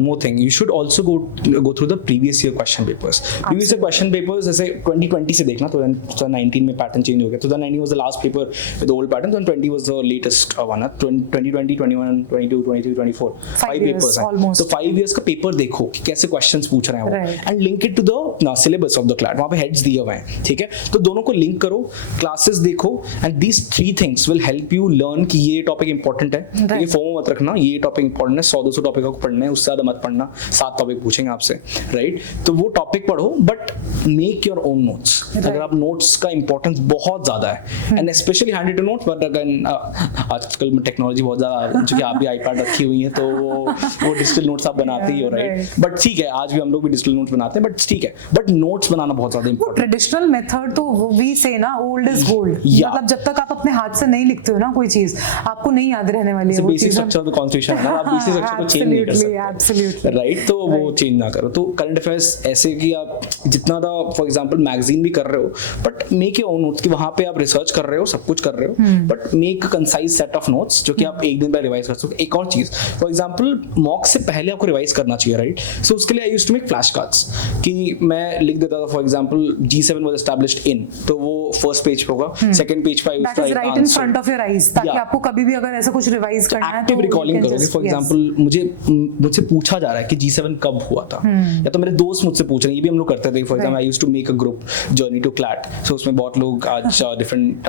more thing, you should also go through the previous year question papers. Previous year question papers जैसे 2020 से देखना, तो 2019 में पैटर्न चेंज हो गया, 2019 was the last paper with the old pattern, 2020 was the latest one, 2020 21 22 23 24 5 papers हैं, तो 5 years का पेपर देखो कि कैसे क्वेश्चंस पूछ रहे हैं वो, and link it to the syllabus of the class, वहाँ पे हेड्स दिए हुए हैं, ठीक है? तो दोनों को लिंक करो, क्लासेस देखो, and these 3 things will help you learn कि ये टॉपिक इंपॉर्टेंट है, ये फोमो मत रखना, ये टॉपिक इंपॉर्टेंट है, 100-200 टॉपिक को पढ़ना है, उससे ज्यादा मत पढ़ना, 7 टॉपिक पूछेंगे आपसे, राइट? तो वो टॉपिक पढ़ो, but make your own notes. अगर आप नोट्स का इंपॉर्टेंस बहुत ज्यादा है, and specially handwritten notes, but अगर आजकल में टेक्नोलॉजी बहुत ज्यादा, जो कि आप भी आईपैड रखी हुई है, तो वो डिजिटल नोट्स आप बनाते ही हो, राइट? बट ठीक है, आज भी हम लोग भी डिजिटल नोट्स बनाते हैं, बट ठीक है, बट नोट्स बनाना बहुत ज्यादा इंपॉर्टेंट। ट्रेडिशनल मेथड तो वी से ना, ओल्ड इज गोल्ड, मतलब जब तक आप अपने हाथ से नहीं लिखते हो ना कोई चीज, आपको नहीं याद रहने वाली है वो basic structure of the constitution है, आप बेसिक स्ट्रक्चर को चेंज नहीं कर सकते, राइट? तो वो चेंज ना करो। तो करंट अफेयर्स ऐसे कि आप जितना दा फॉर एग्जांपल मैगजीन भी कर रहे हो, but make your own notes, कि वहां पे आप रिसर्च कर रहे हो, सब कुछ कर रहे हो, but make a concise set of notes जो कि आप एक दिन में रिवाइज कर सको। एक और चीज, फॉर एग्जांपल मॉक से पहले आपको रिवाइज करना चाहिए, राइट? सो उसके लिए I used to make flash cards, कि मैं लिख देता था for example G7 was established in, तो वो फर्स्ट पेज पे होगा, सेकंड पेज पे I used to write in front of your eyes, ताकि आपको कभी भी अगर ऐसा कुछ रिवाइज करना है एक्टिव रिकॉलिंग करोगे। फॉर एग्जांपल मुझसे पूछा जा रहा है कि G7 कब हुआ था, या तो मेरे दोस्त मुझसे पूछ रहे हैं, ये भी हम लोग करते थे। For example I used to make a group journey to CLAT, so उसमें बहुत लोग आज डिफरेंट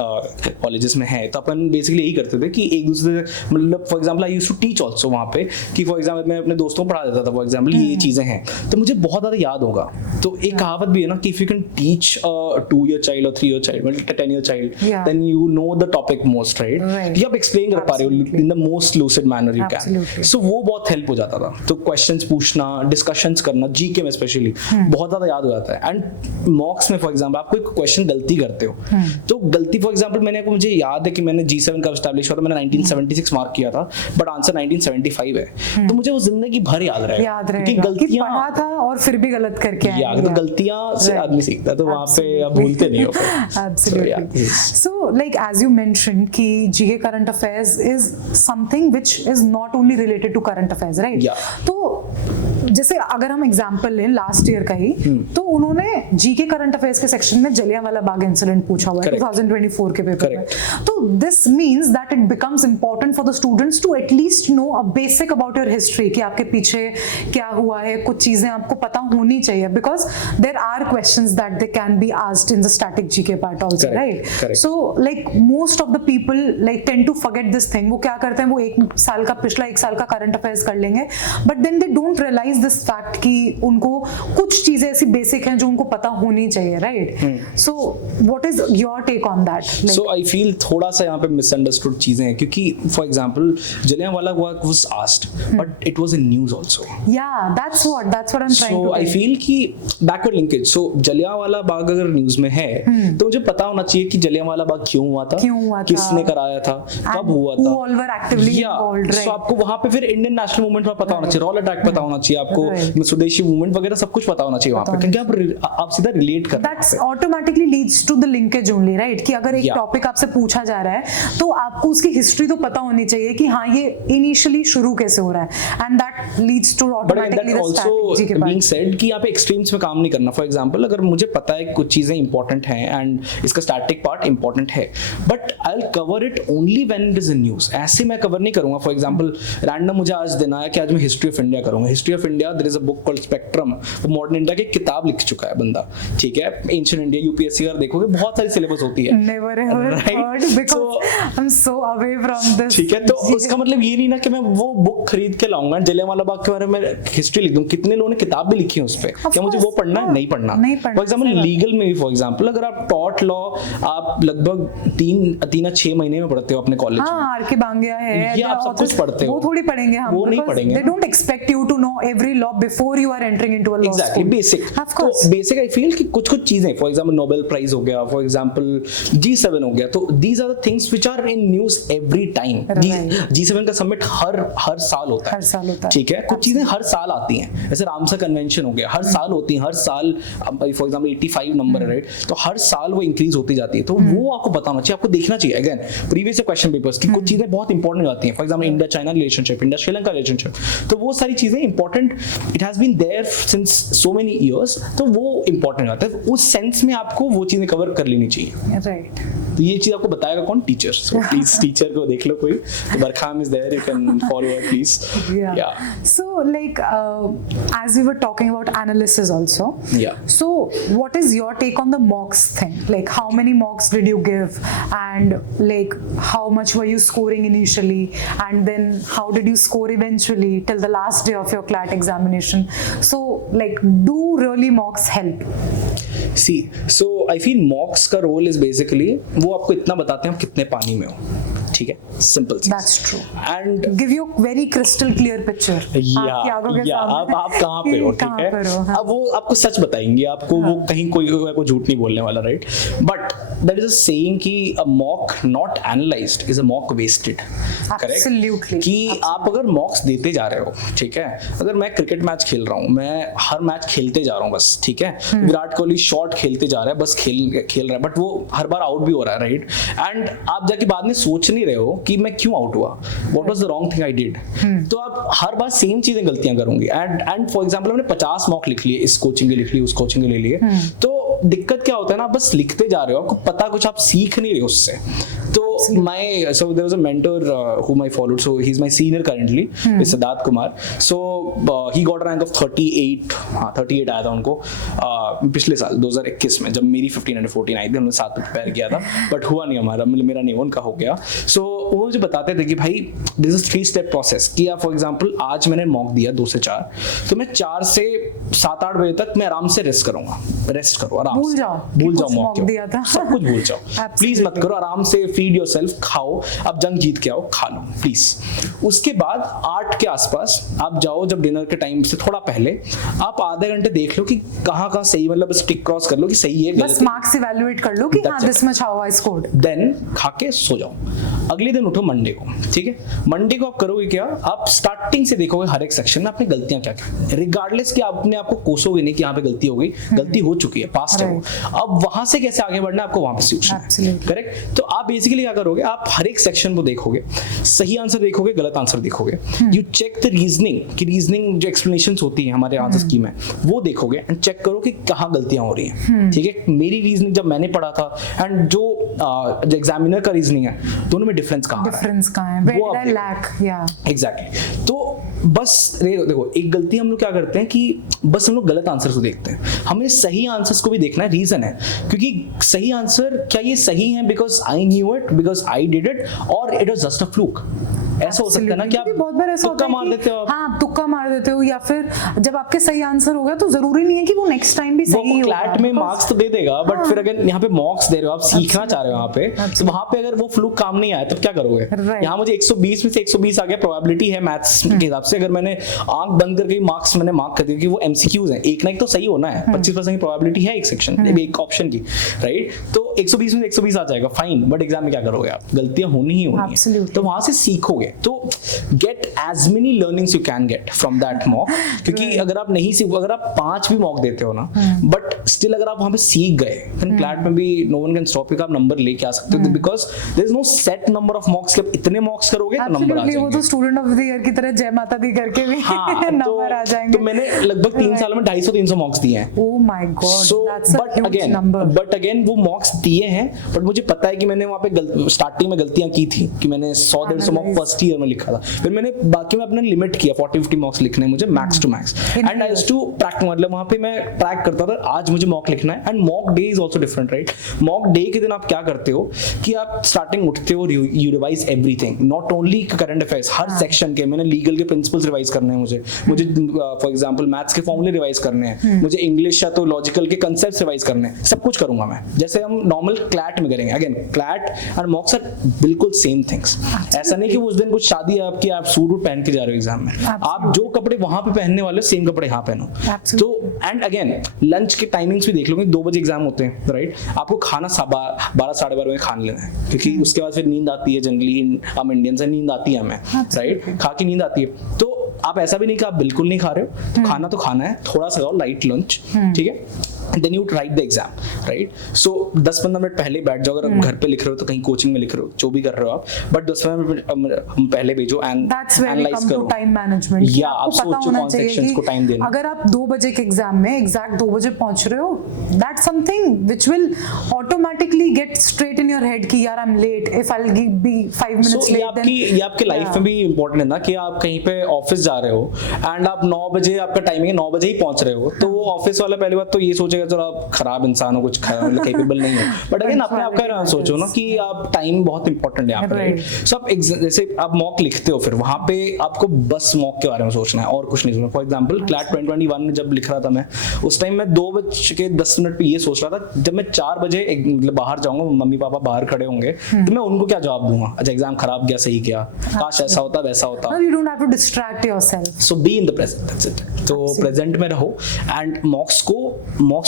कॉलेजेस में हैं, तो अपन बेसिकली यही करते थे कि एक दूसरे, मतलब for example I used to teach also वहां पे, कि फॉर एग्जांपल मैं अपने दोस्तों को पढ़ा देता था, फॉर एग्जांपल ये चीजें हैं, तो मुझे बहुत ज्यादा याद होगा। तो एक कहावत भी है ना कि if you can teach a 2-year child or 3-year child, मतलब 10-year child, then you know the topic most, right? ये आप एक्सप्लेन कर पा रहे हो in the most lucid manner you can. So वो बहुत हेल्प हो जाता था। तो क्वेश्चंस पूछना, डिस्कशंस करना, जीके में स्पेशली बहुत ज्यादा याद हो जाता है। एंड मॉक्स में फॉर एग्जांपल आप कोई क्वेश्चन गलती करते हो, तो गलती फॉर एग्जांपल मुझे याद है कि मैंने G7 का एस्टैब्लिश हुआ था, मैंने 1976 मार्क किया था, बट आंसर 1975 है, तो मुझे वो जिंदगी भर याद रहेगा कि गलतियां पढ़ा था और फिर भी गलत करके आया। तो गलतियां से आदमी सीखता है, तो वहां पे आप भूलते नहीं हो। Absolutely. So like as you mentioned कि GK current affairs is something which is not only related to current affairs, right? Yeah. तो जैसे अगर हम एग्जांपल लें लास्ट ईयर का ही, तो उन्होंने जीके करंट अफेयर्स के सेक्शन में जलियांवाला बाग इंसिडेंट पूछा हुआ है 2024 के पेपर में। तो this means that it becomes important for the students to at least know a basic about your history, कि आपके पीछे क्या हुआ है, कुछ चीजें आपको पता होनी चाहिए, because there are questions that they can be asked in the static GK part also, right? So like most of the people like tend to forget this thing. वो क्या करते हैं, वो पिछला एक साल का करंट अफेयर्स कर लेंगे, but then they don't realise this fact कि उनको कुछ चीजें ऐसी बेसिक हैं जो उनको पता होनी चाहिए, right? So what is your take on that? So I feel थोड़ा सा यहाँ पे मिसअंडरस्टूड चीजें हैं, क्योंकि for example Jallianwala Bagh was asked, but it was in news also. Yeah that's what I am trying to. So I feel कि backward linkage, so Jallianwala Bagh अगर news में है, तो मुझे पता होना चाहिए कि जलियांवाला बाग क्यों हुआ था, किसने कराया था, कब हुआ था, all were actively involved, right? सो आपको वहां पे फिर इंडियन नेशनल मूवमेंट में पता होना चाहिए, रॉल अटैक पता होना चाहिए आपको, स्वदेशी मूवमेंट वगैरह सब कुछ पता होना चाहिए वहां पे, क्योंकि आप सीधा रिलेट कर, that's automatically leads to the linkage only, right? कि अगर एक टॉपिक आपसे पूछा जा रहा है, तो आपको उसकी हिस्ट्री तो पता होनी चाहिए कि हाँ ये इनिशियली शुरू कैसे हो रहा है, and that leads to automatically the strategy के पार्ट। बीइंग सेड कि यहाँ पे एक्सट्रीम्स में काम नहीं करना। फॉर एग्जांपल अगर मुझे पता है कुछ चीजें इंपॉर्टेंट हैं एंड इसका स्टैटिक पार्ट इंपॉर्टेंट है, but I will cover it only when it is in news. ऐसे मैं कवर नहीं करूंगा। फॉर एग्जांपल रैंडम मुझे आज देना है कि आज मैं हिस्ट्री ऑफ इंडिया करूंगा, history of India, there is a book called Spectrum, वो मॉडर्न इंडिया की किताब लिख चुका है बंदा, ठीक है? एंशिएंट इंडिया यूपीएससी अगर देखोगे बहुत सारी सिलेबस होती है, never ever heard, because I am so away from this, ठीक है? तो उसका मतलब ये नहीं ना कि मैं वो बुक खरीद के लाऊंगा, जलियांवाला बाग के बारे में हिस्ट्री लिख दूं। कितने लोगों ने किताब भी लिखी है उस पे, क्या मुझे वो पढ़ना है? नहीं पढ़ना। फॉर एग्जांपल लीगल में भी, फॉर एग्जांपल अगर आप टॉट लॉ आप लगभग 3-6 महीने में पढ़ते हो अपने कॉलेज में, आर के बांग्या है, ये आप सब कुछ पढ़ते हो, वो थोड़ी पढ़ेंगे हम, वो नहीं पढ़ेंगे। They don't expect you to know every law before you are entering into a law Exactly, school. basic. Of course. तो basic I feel कि कुछ चीजें, for example Nobel Prize हो गया, for example G7 हो गया, तो these are the things which are in news every time. Right. G7 का समिट हर साल होता है. हर साल होता है. ठीक है, कुछ चीजें हर साल आती हैं. जैसे रामसर कन्वेंशन हो गया, हर साल होती है, हर साल फॉर एग्जाम्पल 85 नंबर है, राइट, तो हर साल वो इंक्रीज होती जाती है. तो वो आपको पता होना चाहिए, आपको देखना चाहिए. अगेन प्रीवियस क्वेश्चन पेपर्स की कुछ चीजें बहुत इंपॉर्टेंट होती हैं. For example India China relationship, India Sri Lanka relationship, तो वो सारी चीजें important, it has been there since so many years, तो वो इंपॉर्टेंट होता है. उस सेंस में आपको वो चीजें कवर कर लेनी चाहिए. Right. तो ये चीज आपको बताएगा कौन? टीचर. सो प्लीज टीचर को देख लो कोई. तो बरखाम is there, you can follow her please. Yeah. So like as we were talking about analysis also. Yeah. So what is your take on the mocks thing? Like how many mocks did you give, and like how much were you scoring initially, and then how did you score eventually till the last day of your CLAT examination? So like do really mocks help? See so I feel mocks का role is basically वो आपको इतना बताते हैं आप कितने पानी में हो. ठीक है, simple. That's true. And Give you a very crystal clear picture. आपकी आंखों के सामने अब आप कहाँ पे हो, ठीक कहाँ है. पर हो, हाँ. अब वो आपको सच बताएंगे, आपको वो कहीं कोई झूठ नहीं बोलने वाला, right. But that is a saying कि a mock not analysed is a mock wasted. Absolutely. कि आप अगर मॉक्स देते जा रहे हो, ठीक है, अगर मैं क्रिकेट मैच खेल रहा हूँ, मैं हर मैच खेलते जा रहा हूँ बस, ठीक है, विराट कोहली शॉट खेलते जा रहा है, बस खेल रहा है, बट वो हर बार आउट भी हो रहा है, राइट. एंड आप जाके बाद में सोच नहीं रहे हो कि मैं क्यों आउट हुआ, what was the wrong thing I did. तो आप हर बार सेम चीजें गलतियां करोगे. एंड फॉर एग्जांपल हमने 50 मॉक लिख लिए, इस कोचिंग के लिख लिए, उस कोचिंग के ले लिए, तो दिक्कत क्या होता है ना, आप बस लिखते जा रहे हो, आपको पता कुछ आप सीख नहीं रहे हो उससे. तो so there was a mentor whom I followed, so he's my senior currently, is Siddharth Kumar. So he got a rank of 38. 38 आया था उनको पिछले साल 2021 में, जब मेरी 1514 आई थी, हमने साथ में प्रिपेयर किया था, बट हुआ नहीं हमारा, मेरा नहीं, उनका हो गया. सो वो मुझे बताते थे कि भाई दिस इज 3-step प्रोसेस. कि आप फॉर एग्जांपल आज मैंने मॉक दिया 2 से 4, तो मैं 4 से 7-8 बजे तक मैं आराम से रेस्ट करूंगा. रेस्ट करो आराम से, भूल जाओ मॉक दिया था, सब कुछ भूल जाओ. प्लीज मत करो, आराम से फीड योरसेल्फ, खाओ, आप जंग जीत के आओ, खा लो प्लीज. उसके बाद 8 के आसपास आप जाओ, जब डिनर के टाइम से थोड़ा पहले आप आधे घंटे देख लो कि कहाँ सही, मतलब बस टिक क्रॉस कर लो कि सही है, बस मार्क्स इवैल्यूएट कर लो कि हाँ this much how I scored. Then खा के सो जाओ. अगले दिन उठो मंडे को, ठीक है. मंडे को आप करोगे क्या, आप स्टार्टिंग से देखोगे हर एक सेक्शन में आपने गलतियां क्या की, रिगार्डलेस कि आपने आपको कोसोगे नहीं कि यहाँ पे गलती हो गई, गलती हो चुकी है, पास्ट है वो. अब वहां से कैसे आगे बढ़ना है, आपको वहां पे सीखना है, करेक्ट. तो आप बेसिकली क्या करोगे, आप हर एक सेक्शन को देखोगे, सही आंसर देखोगे, गलत आंसर देखोगे, यू चेक द रीजनिंग, कि रीजनिंग जो एक्सप्लेनेशंस होती है हमारे आंसर स्कीम में, वो देखोगे एंड चेक करो कि कहाँ गलतियां हो रही हैं. ठीक है, मेरी रीजनिंग जब मैंने पढ़ा था एंड जो एग्जामिनर का रीजनिंग है, दोनों में डिफरेंस कहाँ है, where did I lack? Yeah. Exactly. तो बस देखो, एक गलती हम लोग क्या करते हैं कि बस हम लोग गलत आंसर को देखते हैं. हमें सही आंसर्स को भी देखना है. रीजन है क्योंकि सही आंसर क्या ये सही है because I knew it, because I did it, और it was just a fluke. ऐसा हो सकता है ना कि आप बहुत बार ऐसा होता है मार देते हो, हाँ तुक्का मार देते हो, या फिर जब आपके सही आंसर हो गया तो जरूरी नहीं है कि वो नेक्स्ट टाइम भी सही होगा. क्लैट में मार्क्स तो दे देगा, बट फिर अगर यहाँ पे मॉक्स दे रहे हो, आप सीखना चाह रहे हो वहाँ पे, तो वहाँ पे अगर वो फ्लूक काम नहीं आया तब क्या करोगे. यहाँ मुझे 120 में से 120 आ गया, प्रोबेबिलिटी है मैथ्स के हिसाब से. अगर मैंने आंख बंद करके मार्क्स मैंने मार्क कर दिया कि वो एमसीक्यूज हैं, एक ना एक तो सही होना है, 25% की प्रोबेबिलिटी है एक सेक्शन, एक ऑप्शन की, राइट. तो 120 में 120 आ जाएगा, फाइन. बट एग्जाम में क्या करोगे आप, गलतियां होनी ही होनी है, तो वहां से सीखोगे. तो get as many learnings you can get from that mock, क्योंकि अगर आप नहीं सीख, अगर आप 5 भी मॉक देते हो ना, बट स्टिल अगर आप वहां पे सीख गए, then क्लैट में भी no one can stop you, आप नंबर लेके आ सकते हो, because there is no set number of mocks कि आप इतने मॉक्स करोगे तो नंबर आ जाएंगे. वो तो स्टूडेंट ऑफ द ईयर की तरह जय माता दी करके भी नंबर आ जाएंगे. तो मैंने लगभग 3 साल में 250-300 मॉक्स दिए हैं. Oh my God, that's a huge number. But again वो मॉक्स दिए हैं, बट मुझे पता है कि मैंने वहां पे स्टार्टिंग में गलतियां की थी, कि मैंने 100-150 मॉक फर्स्ट ईयर में लिखा था, फिर मैंने बाकी में अपने लिमिट किया 40-50 मॉक्स लिखने मुझे max to max. And I used to practise, मतलब वहां पे मैं ट्रैक करता था आज मुझे मॉक लिखना है. And mock day is also different, right. Mock day के दिन आप क्या करते हो कि आप स्टार्टिंग उठते हो, you revise everything, not only current affairs, her section के. मैंने लीगल के प्रिंसिपल्स रिवाइज करने हैं मुझे फॉर एग्जांपल मैथ्स के फॉर्मूले रिवाइज करने हैं मुझे, इंग्लिश या तो लॉजिकल के कांसेप्ट्स रिवाइज करने हैं, सब कुछ करूंगा मैं, जैसे हम नॉर्मल क्लैट में करेंगे. Again CLAT and mocks are बिल्कुल सेम थिंग्स. ऐसा नहीं कि उस दिन दिन कुछ शादी है आपकी, आप सूट वूट पहन के जा रहे हो एग्जाम में, आप जो कपड़े वहां पे पहनने वाले हो सेम कपड़े यहाँ पहनो। तो एंड अगेन लंच के टाइमिंग्स भी देख लो, 2 बजे एग्जाम होते हैं राइट, आपको खाना 12 साढ़े 12 बजे खाना लेना है, क्योंकि उसके बाद फिर नींद आती है, जनरली हम इंडियंस है, नींद आती है हमें राइट, खा के नींद आती है। तो आप ऐसा भी नहीं कि आप बिल्कुल नहीं खा रहे हो, खाना तो खाना है, थोड़ा सा खाओ, लाइट लंच, ठीक है, then you write the exam right. So 10-15 minute पहले बैठ जाओ, अगर आप घर पे लिख रहे हो तो कहीं कोचिंग में लिख रहे हो, जो भी कर रहे हो आप, बट 10-15 मिनट पहले भेजो एंड एनालाइज करो। टाइम मैनेजमेंट, या आप सोचो कौन सेक्शंस को टाइम देना। अगर आप 2 बजे के एग्जाम में एग्जैक्ट 2 बजे पहुंच रहे हो, that's something which will automatically get straight in your head कि यार I am late, if I will be 5 minutes late, then ये आपके लाइफ में भी इंपॉर्टेंट है ना, कि आप कहीं पे ऑफिस जा रहे हो एंड आप 9 बजे आपका टाइमिंग है, 9 बजे ही पहुंच रहे हो, तो वो ऑफिस वाला पहली बात तो ये सोचेगा चलो आप खराब इंसान हो, कुछ कैपेबल नहीं हो, बट अगेन अपने आप का सोचो ना कि आप टाइम बहुत इंपॉर्टेंट है यहाँ पे। सो आप जैसे आप मॉक लिखते हो, फिर वहां पे आपको बस मॉक के बारे में सोचना है और कुछ नहीं सोचना। फॉर एग्जांपल क्लैट 2021 में जब लिख रहा था मैं, उस टाइम मैं 2:10 पे ये सोच रहा था, जब मैं 4 बजे मतलब बाहर जाऊंगा, मम्मी पापा बाहर खड़े होंगे, तो मैं उनको क्या जवाब दूंगा, अच्छा एग्जाम खराब गया, सही किया, काश ऐसा होता वैसा होता। you don't have to distract yourself, so be in the present, that's it। तो प्रेजेंट में रहो एंड मॉक्स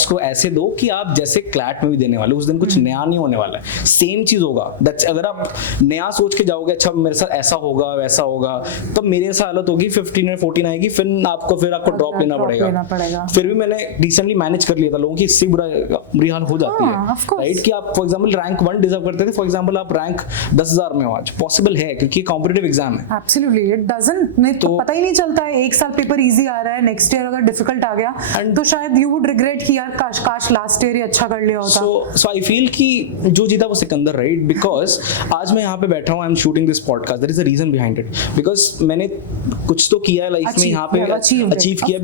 को ऐसे दो कि आप जैसे क्लैट में भी देने वाले, उस दिन कुछ नया नहीं होने वाला है, सेम चीज होगा। दैट्स अगर आप नया सोच के जाओगे, अच्छा मेरे साथ ऐसा होगा वैसा होगा, तो मेरे साथ हालत होगी 15 या 14 आएगी, फिर आपको ड्रॉप लेना पड़ेगा। फिर भी मैंने रिसेंटली मैनेज कर लिया था, लोगों की इससे बुरी हाल हो जाती है राइट, कि आप फॉर एग्जांपल रैंक 1 डिजर्व करते थे, फॉर एग्जांपल आप रैंक 10,000 में हो आज, पॉसिबल है क्योंकि कॉम्पिटिटिव एग्जाम है। एब्सोल्युटली, इट डजंट, नहीं तो पता ही नहीं चलता है, एक साल पेपर इजी आ रहा है, नेक्स्ट ईयर अगर डिफिकल्ट आ गया तो शायद यू वुड रिग्रेट कि यार काश लास्ट ईयर ही अच्छा कर लिया होता। सो आई फील कि जो जीता वो सिकंदर राइट, बिकॉज आज मैं यहाँ पे बैठा हूँ, I am shooting this podcast, there is a reason behind it, because मैंने कुछ तो किया है लाइफ में, यहाँ पे अचीव किया,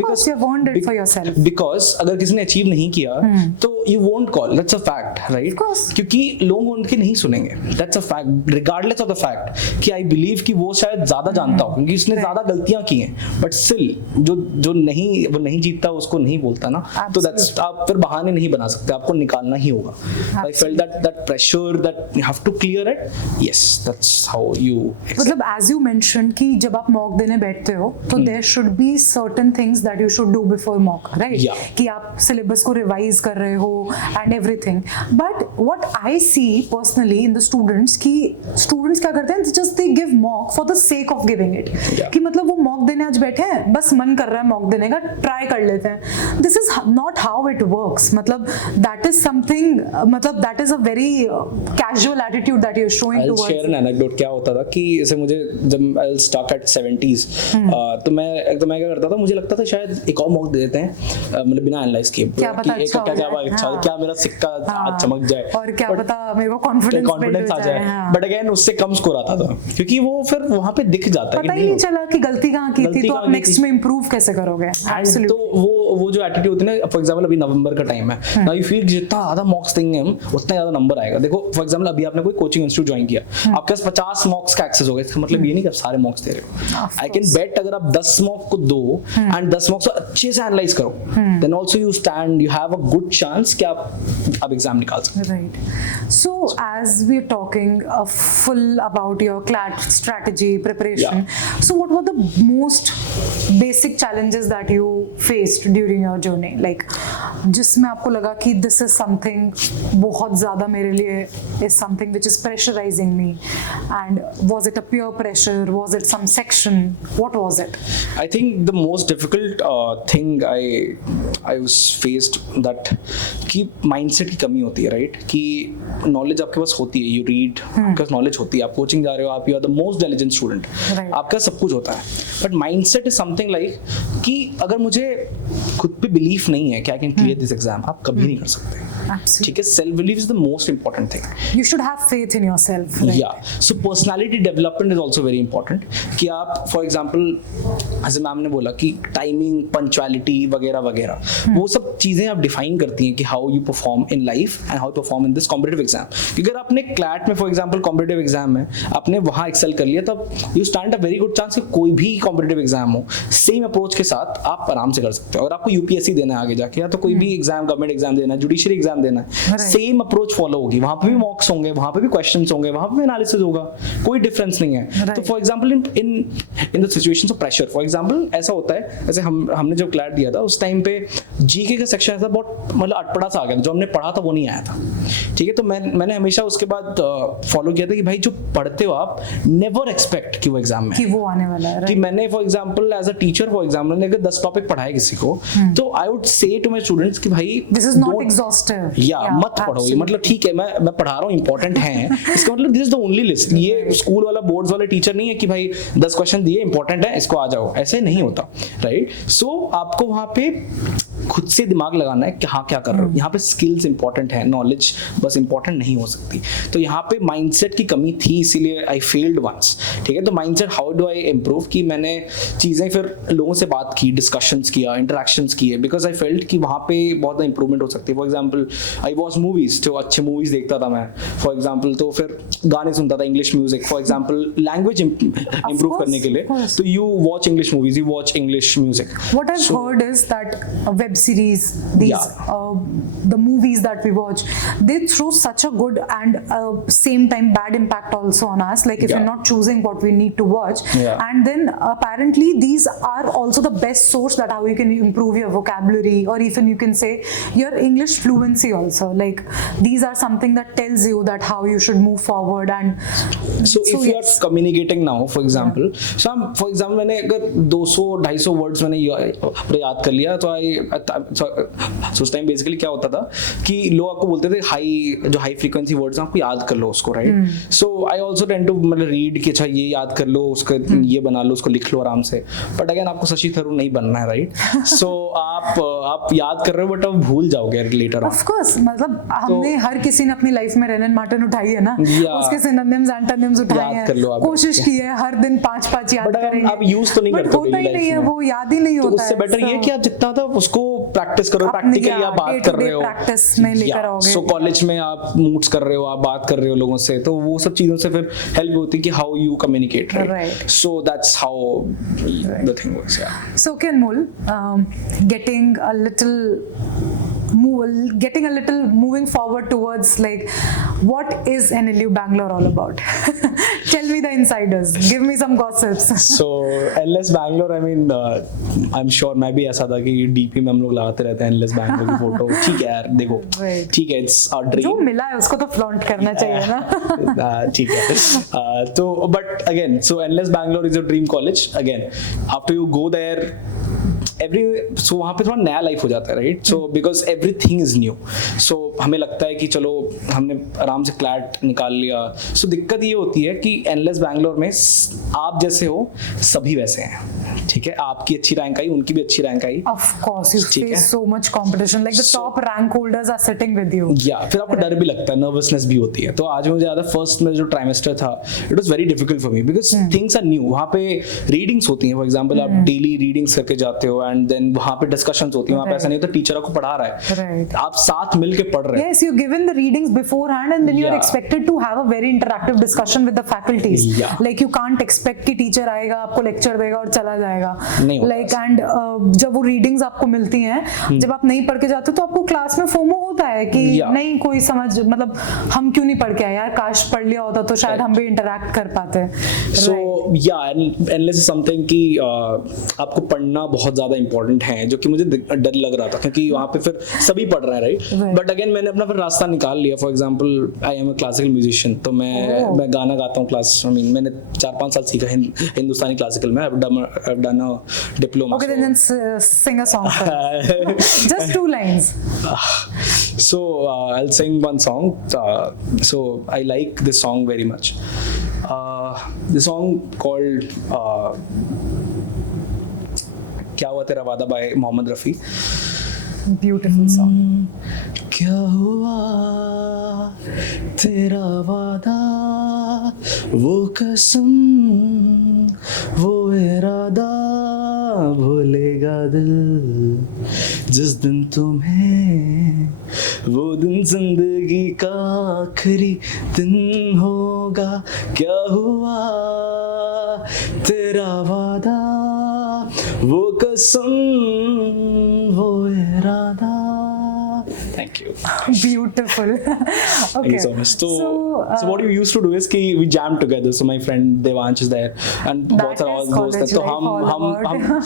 बिकॉज अगर किसी ने अचीव नहीं किया तो you won't call, that's a fact right, क्योंकि लोग उनके नहीं सुनेंगे, that's a fact, regardless of the fact कि आई बिलीव कि वो शायद ज्यादा जानता हो क्योंकि उसने ज्यादा गलतियां की हैं, बट स्टिल जो नहीं जीतता उसको नहीं बोलता ना, तो दैट्स आप फिर बहाने नहीं बना सकते, आपको निकालना ही होगा। I felt that pressure that you have to clear it, yes that's how you, मतलब एज यू मेंशन्ड कि जब आप मॉक देने बैठते हो तो there should be certain things that you should do before mock right, कि आप सिलेबस को रिवाइज कर रहे हो and everything, but what I see personally in the students कि स्टूडेंट्स क्या करते हैं, just they give mock for the sake of giving it, कि मतलब वो मॉक देने आज बैठे हैं, बस मन कर रहा है मॉक देने का, ट्राई कर लेते हैं। This is not how it works, मतलब दैट इज समथिंग, मतलब that is a very casual attitude that you are showing towards. Share an anecdote, क्या होता था कि जैसे मुझे जब आई स्टक एट 70s तो मैं क्या करता था, मुझे लगता था शायद एक और मॉक दे देते हैं, मतलब बिना एनालाइज किए, क्या मेरा सिक्का आज चमक जाए, और क्या पता मेरे को कॉन्फिडेंस आ जाए, बट अगेन उससे कम स्कोर आता था, क्योंकि वो फिर वहां पे दिख जाता है, पता ही नहीं चला कि गलती कहाँ की थी, तो आप नेक्स्ट में इंप्रूव कैसे करोगे। तो वो जो एटीट्यूड होती है ना, फॉर एग्जांपल अभी नवंबर का टाइम है, नाउ यू फील जितना ज्यादा मॉक्स देंगे हम उतना ज्यादा नंबर आएगा। देखो फॉर एग्जांपल अभी आपने कोई कोचिंग इंस्टीट्यूट ज्वाइन किया, आपके पास 50 मॉक्स का एक्सेस हो गया, इसका मतलब ये नहीं कि आप सारे मॉक्स दे रहे हो। आई कैन बेट अगर आप 10 मॉक को दो एंड 10 मॉक्स को अच्छे से एनालाइज करो, then also you have a good chance कि आप एग्जाम निकाल सकते हो। Right, so as we are talking full about your CLAT strategy preparation, so what were the most basic challenges that you faced during your journey, like जिसमें आपको लगा कि this is something बहुत ज़्यादा मेरे लिए is something which is pressurizing me, and was it a peer pressure, was it some section, what was it? I think the most difficult thing I was faced that कि mindset की कमी होती है right, कि knowledge आपके पास होती है, you read, आपके पास knowledge होती है, आप कोचिंग जा रहे हो, आप you are the most diligent student, आपका सब कुछ होता है, but mindset is something like कि अगर मुझे खुद पे बिलीफ नहीं है कि I can clear this exam, आप कभी नहीं कर सकते। ठीक है, self belief is the most important thing, you should have faith in yourself. Yeah so personality development is also very important, कि आप फॉर एग्जांपल जैसे मैम ने बोला कि टाइमिंग, पंक्चुअलिटी वगैरह वगैरह, वो सब चीजें आप डिफाइन करती हैं कि how you perform in life and how you perform in this competitive exam. क्योंकि अगर आपने क्लैट में फॉर एग्जांपल कॉम्पिटिटिव एग्जाम में आपने वहां एक्सेल कर लिया, तब you stand a very good chance कि कोई भी कॉम्पिटिटिव एग्जाम हो, सेम अप्रोच के साथ आप आराम से कर सकते हो। अगर आपको यूपीएससी देना है आगे जाके, या तो कोई भी एग्जाम, गवर्नमेंट एग्जाम देना है, जुडिशरी एग्जाम देना है, सेम अप्रोच फॉलो होगी। वहां पे भी मॉक्स होंगे, वहां पे भी क्वेश्चंस होंगे, वहां पे भी एनालिसिस होगा, कोई डिफरेंस नहीं है। तो for example in the situations of pressure, for example ऐसा होता है, जैसे हमने जब क्लैट दिया था उस टाइम पे जीके का सेक्शन ऐसा बहुत मतलब अटपटा सा आ गया, जो हमने पढ़ा था वो नहीं आया था, ठीक है। तो मैंने हमेशा उसके बाद फॉलो किया था कि भाई जो पढ़ते हो आप, नेवर एक्सपेक्ट कि वो एग्जाम में कि वो आने वाला है, कि मैंने for example as a teacher, for example मैंने अगर 10 टॉपिक पढ़ाए किसी को, तो I would say to my students कि भाई दिस इज नॉट एग्जॉस्टिव, या मत पढ़ो ये, मतलब ठीक है मैं पढ़ा रहा हूँ, इंपॉर्टेंट है, इसका मतलब this is the only list. ये स्कूल वाला बोर्ड्स वाले टीचर नहीं है कि भाई 10 क्वेश्चन दिए इंपॉर्टेंट है इसको आ जाओ, ऐसे नहीं होता, राइट। सो आपको वहां पे खुद से दिमाग लगाना है कि हाँ क्या कर रहे हो। यहाँ पे स्किल्स इंपॉर्टेंट है, नॉलेज बस इंपॉर्टेंट नहीं हो सकती। तो यहाँ पे माइंडसेट की कमी थी, इसीलिए आई फेल्ड वंस, ठीक है। तो mindset how do I improve, कि मैंने चीज़ें फिर लोगों से बात की, डिस्कशंस किया, इंटरेक्शंस किए, बिकॉज आई फेल्ट कि वहाँ पे बहुत इंप्रूवमेंट हो सकती है। For example I watch movies, जो अच्छे मूवीज देखता था मैं, फॉर एग्जाम्पल, तो फिर गाने सुनता था, English music, for example language improve करने के लिए, तो you watch English movies, you watch English music. What I've heard is that web series, these the movies that we watch, they throw such a good and same time bad impact also on us. Like if you're not choosing what we need to watch, and then apparently these are also the best source that how you can improve your vocabulary, or even you can say your English fluency also. Like these are something that tells you that how you should move forward. And so if you are communicating now, for example, so for example मैंने अगर 200-250 words मैंने याद कर लिया, तो उस time basically क्या होता था कि लोग आपको बोलते थे हाई फ्रीक्वेंसी वर्ड्स आपको याद कर लो उसको, right. So I also tend to मतलब रीड कि अच्छा ये याद कर लो, उसका ये बना लो, उसको लिख लो आराम से। बट अगेन आपको शशि थरूर नहीं बनना है, राइट। सो आप याद कर रहे हो बट आप भूल जाओगे लेटर ऑन। ऑफ कोर्स, मतलब हमने हर किसी ने अपनी लाइफ में रेनन मार्टिन उठाई है ना, उसके सिनोनिम्स एंटोनिम्स उठाए हैं, कोशिश की है हर दिन 5-5 याद करेंगे, आप यूज तो नहीं करते, होता ही नहीं है, वो याद ही नहीं होता है। तो उससे बेटर ये कि आप जितना था उसको प्रैक्टिस करो, प्रैक्टिकली आप बात कर रहे हो, प्रैक्टिस में लेकर आओगे। सो कॉलेज में आप मूव्स कर रहे हो, आप बात कर रहे हो लोगों से, तो वो सब चीजों से फिर हेल्प होती है कि how you communicate, right. So that's how the thing works. So Kenmul, getting a little moving forward towards like what is NLU Bangalore all about? Tell me the insiders, give me some gossips. So NLS Bangalore, I mean I'm sure मैं भी ऐसा था कि DP में हम लोग लगाते रहते हैं NLS Bangalore की फोटो, ठीक है यार, देखो ठीक है, इट्स आवर ड्रीम, जो मिला है उसको तो फ्लॉन्ट करना चाहिए ना। ठीक है। तो but again, so NLS Bangalore is a dream college. Again, after you go there, so वहाँ पे थोड़ा नया लाइफ हो जाता है, right. So because everything is new, so हमें लगता है कि चलो हमने आराम से क्लैट निकाल लिया। सो दिक्कत ये होती है कि एनलेस बैंगलोर में आप जैसे हो सभी वैसे हैं, ठीक है। आपकी अच्छी रैंक आई, उनकी भी अच्छी रैंक आई, of course you face so much competition, like the top rank holders are sitting with you. या फिर आपको डर भी लगता है, नर्वसनेस भी होती है। तो आज मुझे ज्यादा फर्स्ट में जो ट्राइमेस्टर था, it was very difficult for me because things are new. वहाँ पे रीडिंग्स होती हैं, फॉर एग्जांपल आप डेली रीडिंग्स करके जाते हो, एंड देन वहाँ पे डिस्कशंस होती हैं। वहाँ पे ऐसा नहीं होता टीचर आपको पढ़ा रहा है, आप साथ मिलके पढ़ रहे हैं। Yes, you're given the readings beforehand and then you're expected to have a very interactive discussion with the faculties. Like you can't expect कि टीचर आएगा आपको लेक्चर देगा और चला जाएगा, like and जब वो रीडिंग्स आपको मिलती हैं, जब आप नहीं पढ़ के जाते तो आपको क्लास में फोमो होता है कि नहीं कोई समझ, मतलब हम क्यों नहीं पढ़ के आए यार, काश पढ़ लिया होता तो शायद हम भी इंटरैक्ट कर पाते। So yeah, NLS is something कि आपको पढ़ना बहुत ज्यादा इंपॉर्टेंट है, जो कि मुझे डर लग रहा था क्योंकि वहाँ पे फिर सभी पढ़ रहे हैं, राइट। बट अगेन मैंने अपना फिर रास्ता निकाल लिया। For example I am a classical musician, तो मैं गाना गाता हूँ क्लास, आई मीन मैंने 4-5 साल सीखा हिंदुस्तानी क्लासिकल में। I've done a diploma. Okay, then sing a song for us. Just 2 lines. So I'll sing one song. So I like this song very much. The song called क्या हुआ तेरा वादा by Mohammad Rafi. Beautiful song. क्या हुआ तेरा वादा, वो कसम, वो इरादा, भूलेगा दिल जिस दिन तुम्हें, वो दिन जिंदगी का आखिरी दिन होगा। क्या हुआ तेरा वादा, वो कसम वो इरादा. Thank you. Beautiful. Thank Okay. you so much. So uh, what we used to do is कि we jam together. So my friend Devansh is there and That बहुत सारे is और दोस्त हैं. college तो life all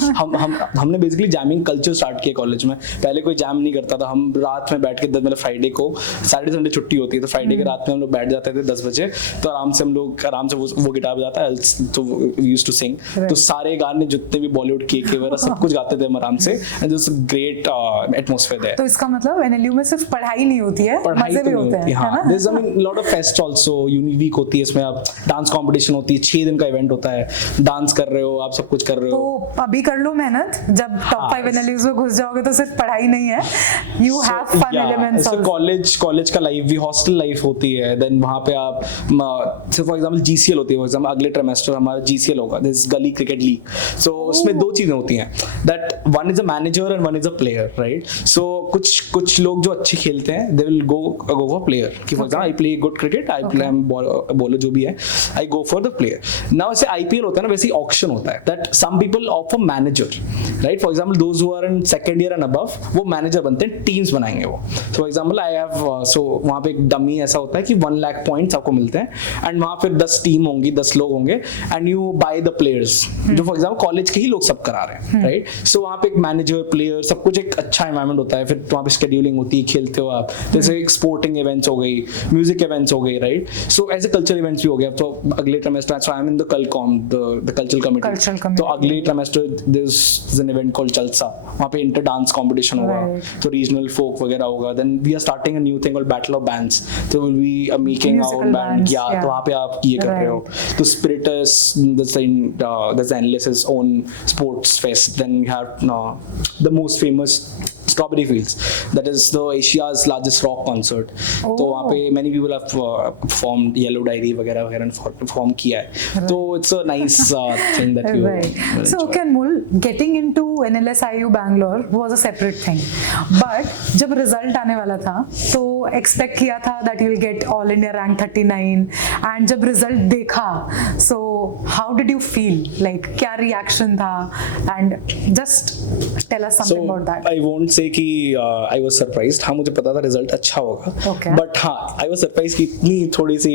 about. हमने basically jamming culture start किया college में. पहले कोई जैम नहीं करता था. हम रात में बैठ के मतलब फ्राइडे को सैटरडे संडे छुट्टी होती है तो फ्राइडे के रात में हम लोग बैठ जाते थे 10 बजे. तो आराम से हम लोग आराम से वो गिटार बजाता है तो यूज टू सिंग. तो सारे गाने जितने भी बॉलीवुड के वगैरह सब कुछ गाते थे हम आराम से. And this great atmosphere there. तो इसका मतलब एनएलयू में सिर्फ पढ़ाई नहीं होती है, पढ़ाई मजे तो भी नहीं होते होती. हैं, हाँ, है ना? there's I mean lot of fests also. Uni week होती है, इसमें आप डांस कंपटीशन होती है, 6 दिन का इवेंट होता है. डांस कर रहे हो आप, सब कुछ कर रहे हो. तो अभी कर लो मेहनत, जब टॉप 5 एनएलयूज में घुस जाओगे तो सिर्फ पढ़ाई नहीं है, you have fun elements also. College का लाइफ भी हॉस्टल लाइफ होती है. देन वहाँ पे आप फॉर एग्जांपल जीसीएल होती है. फॉर एग्जांपल अगले ट्राइमेस्टर हमारा जीसीएल होगा, this gali cricket league. So उसमें 2 चीजें होती हैं, that one is a manager and one is a player, right. So कुछ लोग जो अच्छे खेलते हैं they will go for player. कि for example I play good cricket, I play bowler जो भी है, I go for the player. Now ऐसे आईपीएल होता है ना, वैसे ऑक्शन होता है that some people offer manager, right. For example those who are in second year and above वो मैनेजर बनते हैं, टीम्स बनाएंगे वो. For example I have so वहां पे एक डमी ऐसा होता है कि 1 लाख पॉइंट्स आपको मिलते हैं एंड वहां फिर 10 टीम होंगी, 10 लोग होंगे and you by the players जो फॉर एग्जांपल कॉलेज के ही लोग सब करा रहे हैं, राइट. सो वहां पे एक मैनेजर प्लेयर सब कुछ एक अच्छा एनवायरनमेंट होता है. फिर वहां पे शेड्यूलिंग होती है, खेलते हो आप. जैसे एक स्पोर्टिंग इवेंट्स हो गई, म्यूजिक इवेंट्स हो गई, राइट. सो ऐसे कल्चरल इवेंट्स भी हो गए. तो अगले trimester so I am in the CulCom, the cultural committee. तो अगले trimester there is an event called Jalsa. वहां पे इंटर डांस कंपटीशन होगा, तो रीजनल फोक वगैरह होगा. Then we are starting a new thing called battle of bands. तो will be making our own band. या तो वहां पे आप ये कर रहे हो. तो spirits that's NLS's own sports fest. Then you have the most famous Strawberry Fields, that is the Asia's largest rock concert. तो वहाँ पे many people have performed, Yellow Diary वगैरह वगैरह perform किया है. तो it's a nice thing that you Right. will So enjoy. okay, Anmol, getting into NLSIU Bangalore was a separate thing. But जब result आने वाला था तो expect किया था that you will get All India rank 39 and जब result देखा, so how did you feel? Like क्या reaction था? And just tell us something about that. I won't say कि I was surprised. हाँ मुझे पता था रिजल्ट अच्छा होगा. Okay. But हाँ I was surprised कि इतनी थोड़ी सी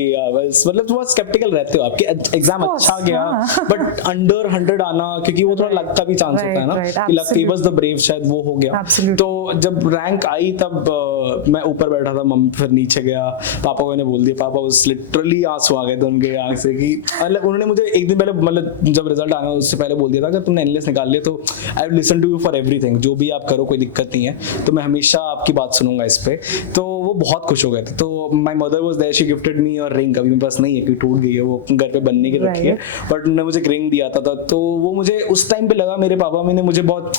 मतलब थोड़ा skeptical रहते हो आपके एग्जाम अच्छा गया but under 100 आना, क्योंकि वो थोड़ा लक का भी चांस होता है ना कि लक फेवर्स द ब्रेव, शायद वो हो गया. तो जब रैंक आई तब मैं ऊपर बैठा था, मम्मी फिर नीचे गया. पापा को ने बोल दिया, पापा उस लिटरली आंसू आ गए थे उनके आंख से कि मतलब उन्होंने मुझे एक दिन पहले मतलब जब रिजल्ट आना उससे पहले बोल दिया था कि तुमने एनएलएस निकाल लिया तो I will listen to you for everything. जो भी आप करो कोई दिक्कत नहीं है, तो मैं हमेशा आपकी बात सुनूंगा इस पे. तो वो बहुत खुश हो गए थे. तो my mother was there, she gifted me और रिंग. अभी मेरे पास नहीं है क्योंकि टूट गई है, वो घर पे बनने की रखी है, बट उन्होंने मुझे रिंग दिया था. तो वो मुझे उस टाइम पे लगा, मेरे पापा ने मुझे बहुत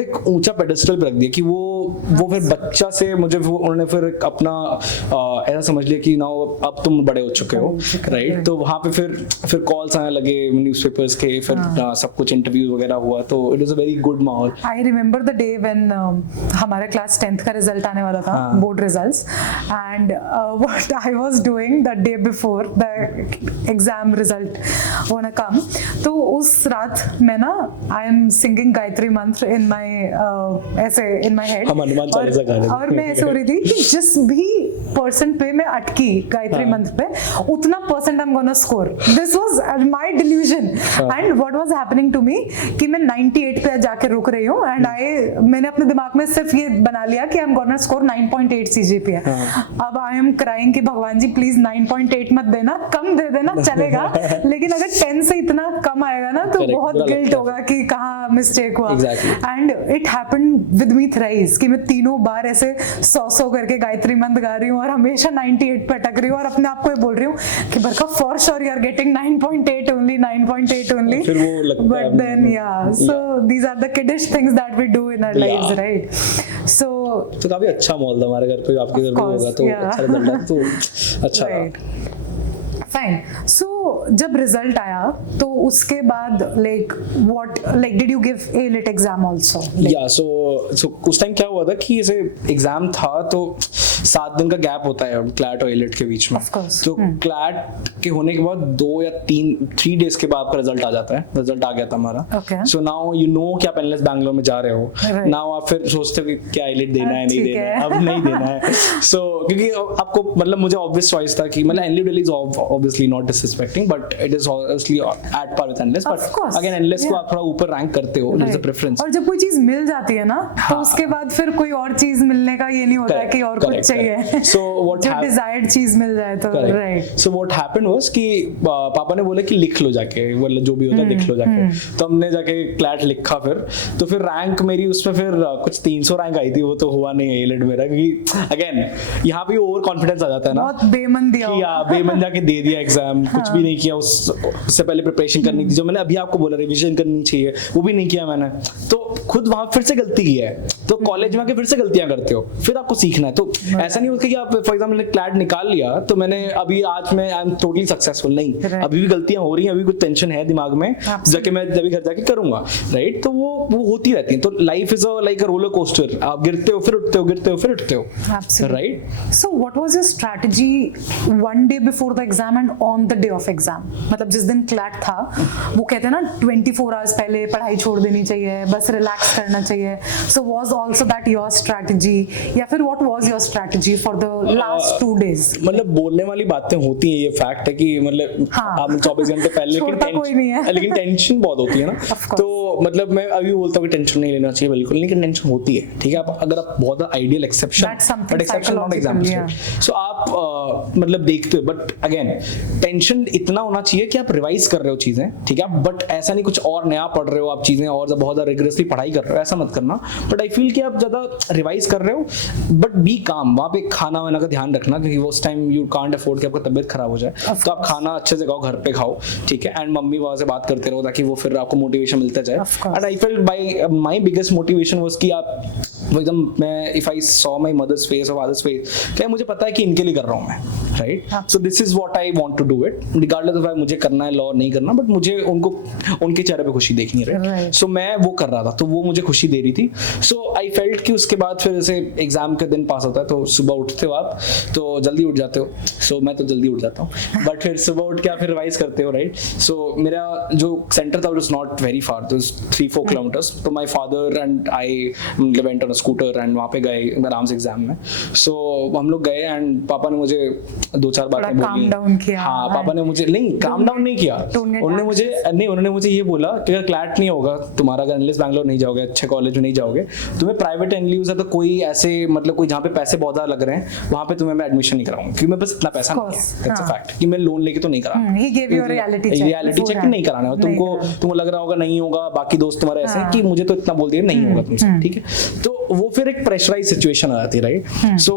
एक ऊंचा पेडेस्टल पे रख दिया कि वो फिर बच्चा से मुझे उन्होंने फिर अपना ऐसा समझ लिया कि नाउ अब तुम बड़े हो चुके हो, राइट. तो वहाँ पे फिर कॉल्स आने लगे न्यूज़पेपर्स के, फिर सब कुछ इंटरव्यू वगैरह हुआ. तो it was a very good mahaul. I remember the day when हमारे क्लास 10th का रिजल्ट आने वाला था, board results, and what I was doing the day before the exam result wanna come. तो उस रात मैं ना आई एम सिंगिंग गायत्री मंत्र इन माय ऐसे इन माय हेड, हम हनुमान चालीसा गा रहे थे और मैं ऐसे हो रही थी कि जिस भी परसेंट पे मैं अटकी गायत्री मंत्र पे उतना percent I am gonna score. This was my delusion. And what was happening to me कि मैं 98 पे जाके रुक रही हूँ एंड मैंने अपने दिमाग में सिर्फ ये बना लिया कि आई एम गोना स्कोर 9.8 सीजीपीए. अब आई एम क्राइंग कि भगवान जी प्लीज 9.8 मत देना, कम दे देना चलेगा, लेकिन अगर 10 से इतना कम आएगा ना तो बहुत गिल्ट होगा कि कहाँ मिस्टेक हुआ. And it happened with me thrice कि मैं तीनों बार ऐसे 100 करके गायत्री मंत्र गा रही हूँ और हमेशा 98 पे अटक रही हूँ और अपने आप को ये बोल रही हूँ कि बरका for sure you are getting 9.8 only, 9.8 only. फिर वो लगता है but then yeah so these are the kiddish things that we do in our lives, right. तो काफी अच्छा माहौल था हमारे घर पे, आपके घर पे होगा तो अच्छा रिजल्ट है तो अच्छा रहा. फाइन. सो जब रिजल्ट आया तो उसके बाद like what like did you give A-Lit exam also? या सो उस टाइम क्या हुआ था कि ऐसे एग्जाम था तो 7 दिन का गैप होता है क्लैट और एलिट के बीच में. Of course. तो क्लैट के होने के बाद 2 या 3 डेज के बाद आपका रिजल्ट आ जाता है. रिजल्ट आ गया था हमारा. Okay. So now you know कि आप एनलेस बैंगलोर में जा रहे हो. Right. नाउ आप फिर सोचते हो कि क्या एलिट देना है नहीं ठीक देना है. है, अब नहीं देना है. सो क्योंकि आपको मतलब मुझे ऑब्वियस चॉइस था कि मतलब NLS is obviously not disrespecting but it is obviously at par with NLS. Of course. But again NLS को Yeah. आप थोड़ा ऊपर रैंक करते हो. There is a Right. Preference. और जब कोई चीज मिल जाती है ना तो हाँ. उसके बाद फिर कोई और चीज मिलने का ये नहीं होता है कि और कुछ चाहिए. So what जो डिजायर्ड चीज मिल जाए तो right. So what happened was कि पापा ने बोला कि लिख लो जाके, मतलब जो भी होता है लिख लो जाके. तो हमने जाके क्लैट लिखा. फिर रैंक मेरी उसमें फिर कुछ 300 रैंक आई थी. वो तो हुआ नहीं एलिट मेरा, क्योंकि अगेन यहाँ पे ओवर कॉन्फिडेंस आ जाता है ना बहुत बेमन दिया कि बेमन जाके दे दिया एग्जाम. कुछ भी नहीं किया. उससे पहले प्रिपरेशन करनी थी जो मैंने अभी आपको बोला रिवीजन करनी चाहिए, वो भी नहीं किया मैंने. तो खुद वहां फिर से गलती की है. तो कॉलेज में आके फिर से गलतियां करते हो, फिर आपको सीखना है. तो ऐसा नहीं होता कि आप फॉर एग्जांपल क्लैट निकाल लिया तो मैंने अभी आज मैं आई एम टोटली सक्सेसफुल. नहीं, Right. अभी भी गलतियां हो रही हैं, अभी कुछ टेंशन है दिमाग में. जाके मैं जब भी घर जाके करूंगा. राइट. तो वो होती रहती है. तो life is like a roller coaster. आप गिरते हो फिर उठते हो, गिरते हो फिर उठते हो. Absolutely. Right. So what was your strategy one day before the exam and on the day of exam? मतलब जिस दिन क्लैट था वो कहते हैं ना 24 आवर्स पहले पढ़ाई छोड़ देनी चाहिए, बस रिलैक्स करना चाहिए. So was also that your strategy या फिर what was your strategy for the last 2 days? मतलब बोलने वाली बातें होती हैं, ये फैक्ट है कि मतलब हाँ. आप 24 घंटे पहले छोड़ता कोई नहीं है. लेकिन टेंशन बहुत होती है ना. Of course. तो मतलब मैं अभी बोलता हूँ कि टेंशन नहीं लेना चाहिए बिल्कुल, लेकिन टेंशन होती है. ठीक है. आप अगर आप बहुत ideal exception That's something but exception not psychological, example. So आप मतलब देखते हो. बट अगेन टेंशन इतना होना चाहिए कि आप रिवाइज कर रहे हो चीजें. ठीक है. बट ऐसा नहीं कुछ और नया पढ़ रहे हो आप चीजें और बहुत ज्यादा रिग्रेसली पढ़ाई कर रहे हो, ऐसा मत करना. बट आई फील कि आप ज्यादा रिवाइज कर रहे हो बट बी काम. वहाँ पे खाना वाना का ध्यान रखना, क्योंकि उस टाइम यू कांट अफोर्ड कि आपका तबीयत खराब हो जाए. तो आप खाना अच्छे से खाओ, घर पे खाओ. ठीक है. एंड मम्मी वहाँ से बात करते रहो ताकि वो फिर आपको मोटिवेशन मिलता जाए. Of course. And I felt by my biggest motivation was कि आप वो एकदम मैं if I saw my mother's face और फादर्स फेस, क्या मुझे पता है कि इनके लिए कर रहा हूँ मैं. Right. So this is what I want to do it regardless of मुझे करना है लॉ नहीं करना, बट मुझे उनको उनके चेहरे पे खुशी देखनी है. राइट. सो मैं वो कर रहा था तो वो मुझे खुशी दे रही थी. सो आई फेल्ट कि उसके बाद फिर जैसे एग्जाम के दिन पास होता है तो सुबह उठते हो आप तो जल्दी उठ जाते हो. सो मैं तो जल्दी उठ जाता हूँ बट फिर सुबह उठ के आप फिर रिवाइज करते हो. राइट. सो मेरा जो सेंटर था इट नॉट वेरी फार, तो 3-4 किलोमीटर्स. तो my father and I went on a scooter and वहाँ पे गए आराम से एग्जाम में. सो हम लोग गए एंड पापा ने मुझे 2-4 बातें बोली. काम डाउन किया. हाँ. पापा ने मुझे नहीं काम डाउन नहीं किया. उन्होंने मुझे ये बोला कि अगर क्लैट नहीं होगा तुम्हारा, अगर एनलेस बैंगलोर नहीं जाओगे, अच्छे कॉलेज में नहीं जाओगे, तुम्हें प्राइवेट एनलीव्स है तो कोई ऐसे मतलब कोई जहाँ पे पैसे बहुत ज्यादा लग रहे हैं वहाँ पे तुम्हें मैं एडमिशन नहीं कराऊंगा, क्योंकि मैं बस इतना पैसा नहीं है. दैट्स अ फैक्ट कि मैं लोन लेके तो नहीं करा. He gave you a reality check. Reality check नहीं कराना है तुमको लग रहा होगा नहीं होगा, बाकी दोस्त तुम्हारे ऐसे हैं कि मुझे तो इतना बोल दिया नहीं होगा तुमसे. ठीक है. तो वो फिर एक प्रेशराइज सिचुएशन आ जाती है. Right. So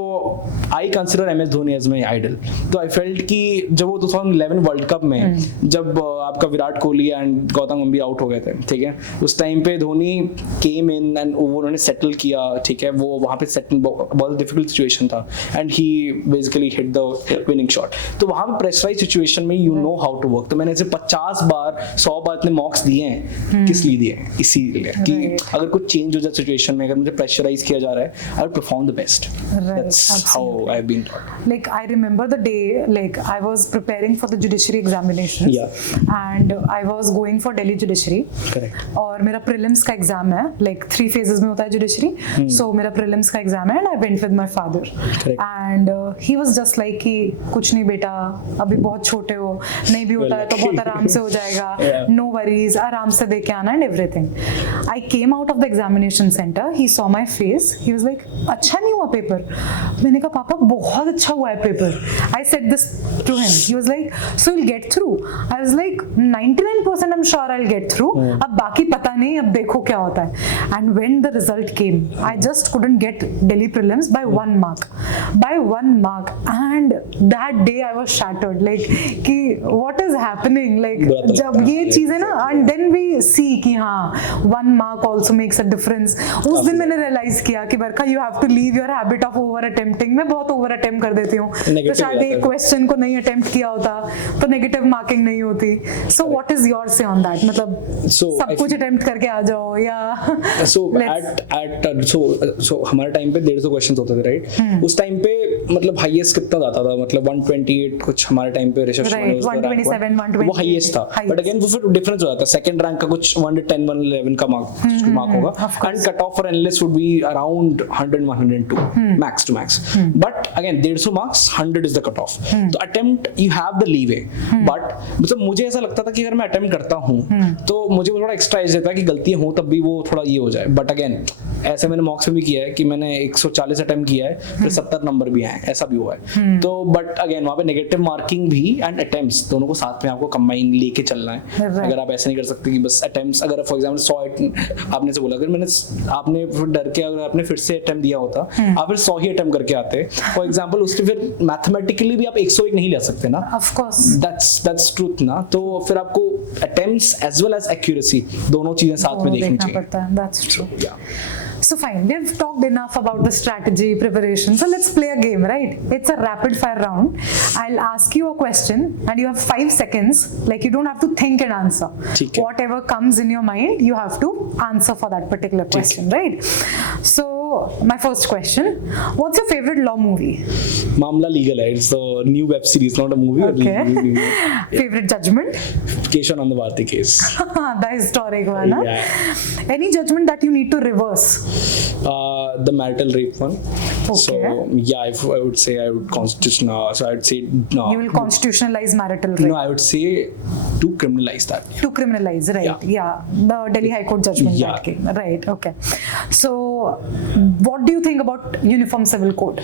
I consider MS Dhoni as my idol. तो आई फेल्ट कि जब वो 2011 वर्ल्ड कप में जब आपका विराट कोहली एंड गौतम गंभीर आउट हो गए थे. ठीक है. उस टाइम पे धोनी केम इन एंड उन्होंने सेटल किया. ठीक है. वो वहाँ पे सेटल बहुत डिफिकल्ट सिचुएशन था and he basically hit the winning shot. तो वहाँ पे प्रेशराइज सिचुएशन में you know how to work. तो मैंने ऐसे 50 बार 100 बार इतने मॉक्स दिए हैं. किस लिए दिए हैं? इसीलिए कि अगर कुछ चेंज हो जाए सिचुएशन में, अगर मुझे प्रेशराइज किया जा रहा है, I will perform the best. That's how I have been taught. Like I remember the day, like I was preparing for the judiciary examinations. Yeah. And I was going for Delhi judiciary. Correct. और मेरा prelims का exam है, like 3 phases में होता है judiciary. So मेरा prelims का exam है and I went with my father. Correct. And he was just like कि कुछ नहीं बेटा, अभी बहुत छोटे हो, नहीं भी होता है तो बहुत आराम से हो जाएगा. Yeah. No worries, आराम से दे के आना and everything. I came out of the examination center. He saw my face. He was like, अच्छा नहीं हुआ पेपर. मैंने कहा पापा बहुत अच्छा हुआ है paper. I said this to him. He was like, so you'll get through. I was like, 99% I'm sure I'll get through. अब बाकी पता नहीं, अब देखो क्या होता है. And when the result came, I just couldn't get Delhi prelims by 1 mark. By 1 mark. And that day I was shattered. Like कि what is happening? Like जब ये चीजें ना, and then we see कि हाँ 1 mark also makes a difference. उस दिन मैंने realize किया कि बरका you have to leave your habit of over attempting. मैं बहुत बहुत ओवर अटेम्प्ट कर देती हूँ, तो Negative शायद रहता एक है। क्वेश्चन को नहीं अटेम्प्ट किया होता तो नेगेटिव मार्किंग नहीं होती. सो व्हाट इज योर से ऑन दैट? मतलब So, सब I कुछ feel- अटेम्प्ट करके आ जाओ या सो let's- सो हमारे टाइम पे 150 क्वेश्चंस होते थे, राइट? उस टाइम पे मतलब हाईएस्ट कितना जाता था, मतलब 128 कुछ हमारे टाइम पे रिसर्च Right, 127, 128 वो हाईएस्ट था. highest. बट अगेन वो फिर डिफरेंस हो जाता है. सेकंड रैंक का कुछ 110 111 का मार्क होगा, of course. And cut off for analyst would be around 100 102 max to max. But again 150 marks, 100 is the cut off. तो attempt you have the leeway, but मतलब मुझे ऐसा लगता था कि अगर मैं अटेम्प्ट करता हूँ तो मुझे वो थोड़ा एक्स्ट्रा एज देता है कि गलतियां हो तब भी वो थोड़ा ये हो जाए. बट अगेन ऐसे मैंने मॉक्स में भी किया है कि मैंने 140 अटेम्प्ट किया है, फिर 70 नंबर भी आए, ऐसा भी हुआ है. तो बट अगेन वहाँ पे नेगेटिव मार्किंग भी एंड अटेम्प्ट्स दोनों को साथ में आपको कंबाइन लेके चलना है. Right. अगर आप ऐसे नहीं कर सकते कि बस अटेम्प्ट्स, अगर फॉर एग्जांपल 100 आपने से बोला, अगर आपने फिर डर के अगर आपने फिर से अटेम्प्ट दिया होता, आप फिर 100 ही अटेम्प्ट करके आते फॉर एग्जांपल, उसके फिर मैथमेटिकली भी आप 101 नहीं ले सकते ना. Of course. दैट्स ट्रूथ ना. तो फिर आपको attempts as well as accuracy दोनों चीजें साथ में देखनी देखना चाहिए. पड़ता है. That's true. Yeah. So fine, we have talked enough about the strategy, preparation. So let's play a game, right? It's a rapid fire round. I'll ask you a question and you have 5 seconds. Like you don't have to think and answer. ठीक है. Whatever comes in your mind, you have to answer for that particular question, right? So my first question, what's your favorite law movie? मामला legal है. It's a new web series, not a movie. Okay. Favorite judgment? Kesavananda Bharati case. The historic one, huh? Yeah. Any judgment that you need to reverse? The marital rape one. So Okay. yeah, if I would say I would constitution. So I would say no. You will constitutionalize marital rape. No, I would say to criminalize that. To criminalize, right? Yeah. The Delhi High Court judgment Yeah. that came. Right, okay. So, what do you think about Uniform Civil Code?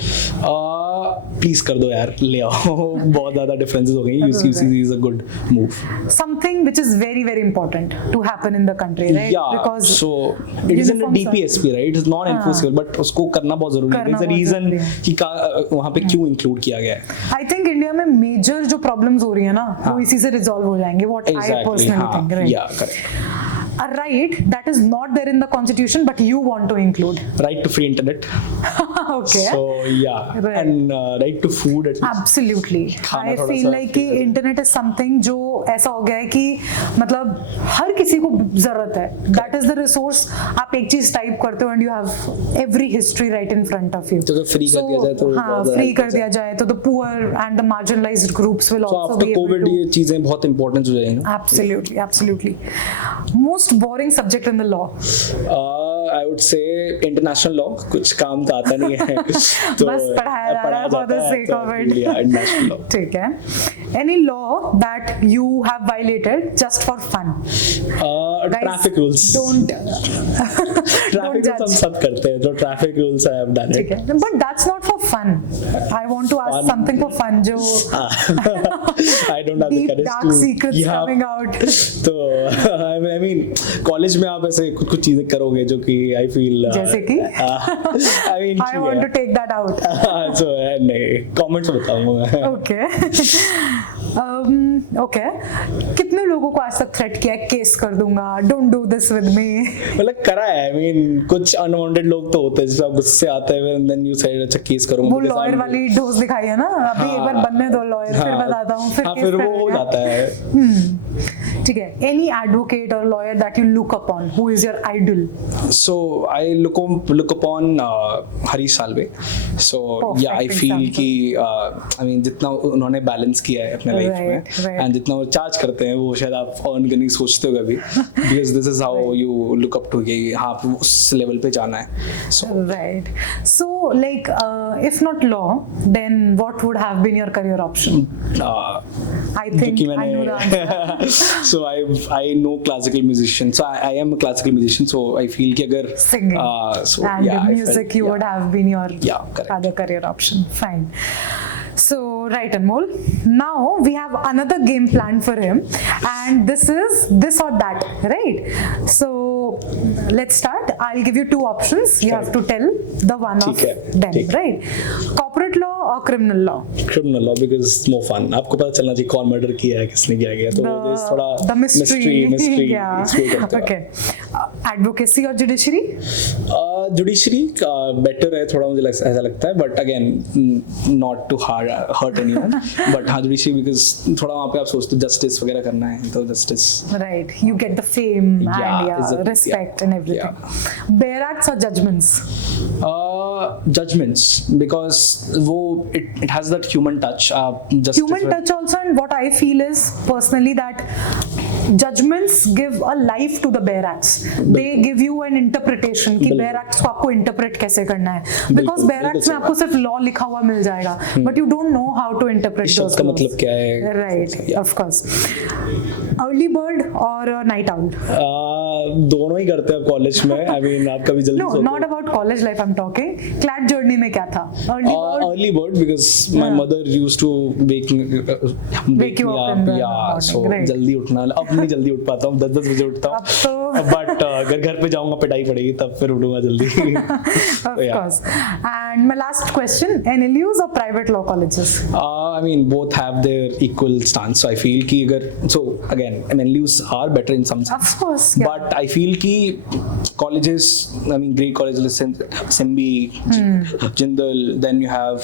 Please कर दो यार, ले आओ. बहुत ज़्यादा differences हो गई. UCC is a good move. Something which is very, very important to happen in the country, right? Yeah. Because So it is in the uniforms are- DPSP, right? It's non-enforceable, but उसको करना बहुत जरूरी है. करना There's a बहुत reason जरूरी है. कि वहाँ पे क्यों include किया गया है. I think इंडिया में मेजर जो प्रॉब्लम्स हो रही है ना, वो इसी से रिजॉल्व हो जाएंगे. What I Exactly. personally हाँ. think, right? Yeah, correct. A right that is not there in the constitution, but you want to include. Right to free internet. Okay. So yeah, Right. and right to food at least. Absolutely. खाना I थोड़ा feel सा like कि internet is something जो ऐसा हो गया है कि मतलब हर किसी को जरूरत है. That is the resource. आप एक चीज टाइप करते हो and you have every history right in front of you. तो अगर free कर दिया जाए तो हाँ, बहुत फ्री ज़्यादा कर दिया जाए तो the poor and the marginalised groups will So also after be able COVID to. ये चीजें बहुत important हो जाएंगी ना. Absolutely, absolutely. Most boring subject in the law. I would say international law. कुछ काम तो आता नहीं है. तो बस पढ़ाया जा रहा है for the जाता है, sake तो of it. yeah, international law. ठीक है. Any law that you have violated just for fun? Guys, Traffic rules. Don't Traffic rules हम judge. सब करते हैं. तो traffic rules I have done it. ठीक है. But that's not for fun. I want to ask Fun. something for fun जो I don't have the deep courage dark to. secrets Yeah. coming out. तो I mean college में आप ऐसे कुछ कुछ चीजें करोगे जो कि I feel जैसे कि? I mean I want to take that out. so नहीं comments बताऊंगा मैं. Okay. Okay. कितने लोगों को आज तक थ्रेट किया है, केस कर दूंगा, don't do this with me? मतलब करा है. I mean कुछ अनवांटेड लोग तो होते हैं जिससे आप गुस्से आते हैं and then you say अच्छा केस करूंगा. वो because लॉयर I'm- वाली डोज दिखाई है ना, अभी एक बार बनने दो लॉयर, फिर हाँ, बताता हूँ, फिर हाँ, केस फिर वो हो करेगा. जाता है. ठीक है. एनी एडवोकेट और lawyer that you look upon, who is your idol? So I look upon Harish Salve. So yeah, I Perfect feel example. कि I mean जितना उन्होंने बैलेंस किया है अपने लाइफ में Right. and जितना वो चार्ज करते हैं वो शायद आप अर्न करने की सोचते हो कभी because this is how you look up to कि हाँ आपको उस लेवल पे जाना है. So Right. So like if not law, then what would have been your career option? I think क्योंकि I know the answer. so I know classical musician. So I am a classical musician. So I feel कि अगर Singing so and yeah, I felt- music you yeah. would have been your Yeah, correct. other career option. Fine. So right, Anmol. Now we have another game planned for him, and this is this or that, right? So let's start. I'll give you 2 options. You have to tell the one of ठीक है, them, ठीक. right? Corporate law or criminal law? Criminal law because it's more fun. आपको पता चलना चाहिए कौन murder किया है, किसने किया गया. तो there's थोड़ा the mystery. mystery Yeah. explore करते हैं. Okay. Advocacy or judiciary? Judiciary better है थोड़ा, मुझे ऐसा लगता है, but again not to hurt anyone, but हाँ जुडिशरी बिकॉज थोड़ा वहाँ पे आप सोचते हो जस्टिस वगैरह करना है, तो justice Right, you get the fame and इज्जत, respect and everything. Bare acts or judgments? judgments, because वो it has that human touch. Justice Human touch also, and what I feel is personally that judgments give a life to the bare acts. They give you an interpretation कि bare acts को आपको interpret कैसे करना है, because bare acts में आपको सिर्फ law लिखा हुआ मिल जाएगा, but you don't know how to interpret इस those शब्द का laws. मतलब क्या है? Right, of course. Early bird or night owl? दोनों ही करते हैं अब कॉलेज में. I mean आप कभी जल्दी No, सोते not about college life I'm talking. Clad journey में क्या था? Early bird. early bird because my mother used to wake you me up in the morning, so right. जल्दी उठना. अब नहीं जल्दी उठ पाता हूँ, 10 बजे उठता अब तो- हूँ, बट अगर घर पे जाऊंगा पिटाई पड़ेगी तब फिर उठूंगा जल्दी. Of Yeah. course. And my last question, NLUs or private law colleges? I mean both have their equal stance, so I feel कि अगर so again MLUs are better in some sense, Of course, yeah. but I feel कि colleges, I mean great colleges, SIMBI, Jindal, then you have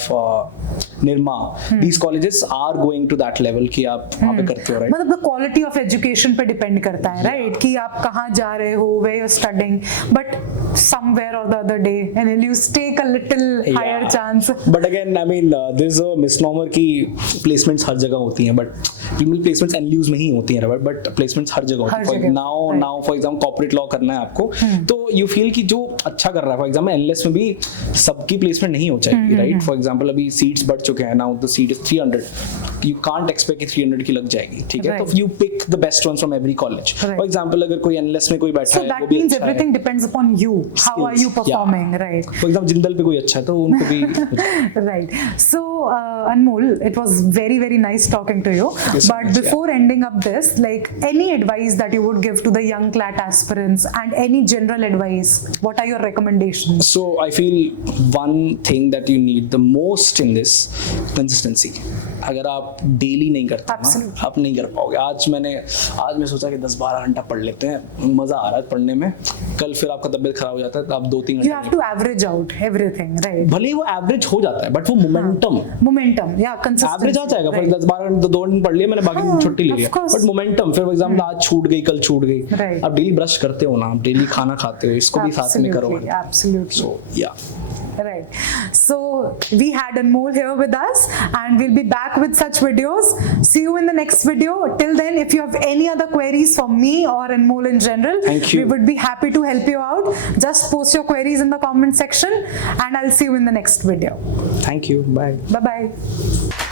Nirma. These colleges are going to that level कि आप वहाँ पे करते हो, right? मतलब the quality of education पे depend करता है, right? कि आप कहाँ जा रहे हो, where you're studying, but somewhere or the other day NLUs take a little higher Yeah. chance. But again, I mean, there's a misnomer कि placements हर जगह होती हैं, but placements NLUs में ही होती हैं, but placements हर जगह हर होती हैं. जगह, Now for example corporate law करना है आपको, तो you feel कि जो अच्छा कर रहा है, for example NLS में भी सबकी placement नहीं हो जाएगी, right? For example अभी seats बढ़ चुके हैं, now the seat is 300. You can't expect कि 300 की लग जाएगी, ठीक है? तो Right. you pick the best ones from every college. Right. For example अगर कोई NLS में कोई बैठा So है, that वो भी means अच्छा है. everything depends upon you. How are you Skills, yeah. performing, right? For example Jindal पे कोई अच्छा है तो उनको भी Right. So, Anmol, it was very, very nice talking to you. Yes, so But much, before ending up this, like any advice that you would give to the young CLAT aspirants and any general advice, what are your recommendations? So I feel one thing that you need the most in this, consistency. अगर आप daily नहीं करते ना, Absolutely. आप नहीं कर पाओगे. आज मैं सोचा कि 10-12 घंटा पढ़ लेते हैं, मजा आ रहा है पढ़ने में. कल फिर आपका तबीयत खराब हो जाता है तो आप 2-3 You घंटे have to average out everything, right? भले ही वो एवरेज हो जाता है, बट वो momentum Momentum, yeah, consistency. Average आ जाएगा. For right. 10-12 घंटे 2 दिन पढ़ लिया मैंने, बाकी दिन छुट्टी ले of लिया, course. But momentum. फिर फॉर एग्जांपल आज छूट गई, कल छूट गई. Right. आप डेली ब्रश करते हो ना, आप डेली खाना खाते हो, इसको भी साथ में करो. Absolutely, absolutely. So yeah. Right. So we had Anmol here with us, and we'll be back with such videos. See you in the next video. Till then, if you have any other queries for me or Anmol in general, Thank you. we would be happy to help you out. Just post your queries in the comment section, and I'll see you in the next video. Thank you. Bye. Bye bye.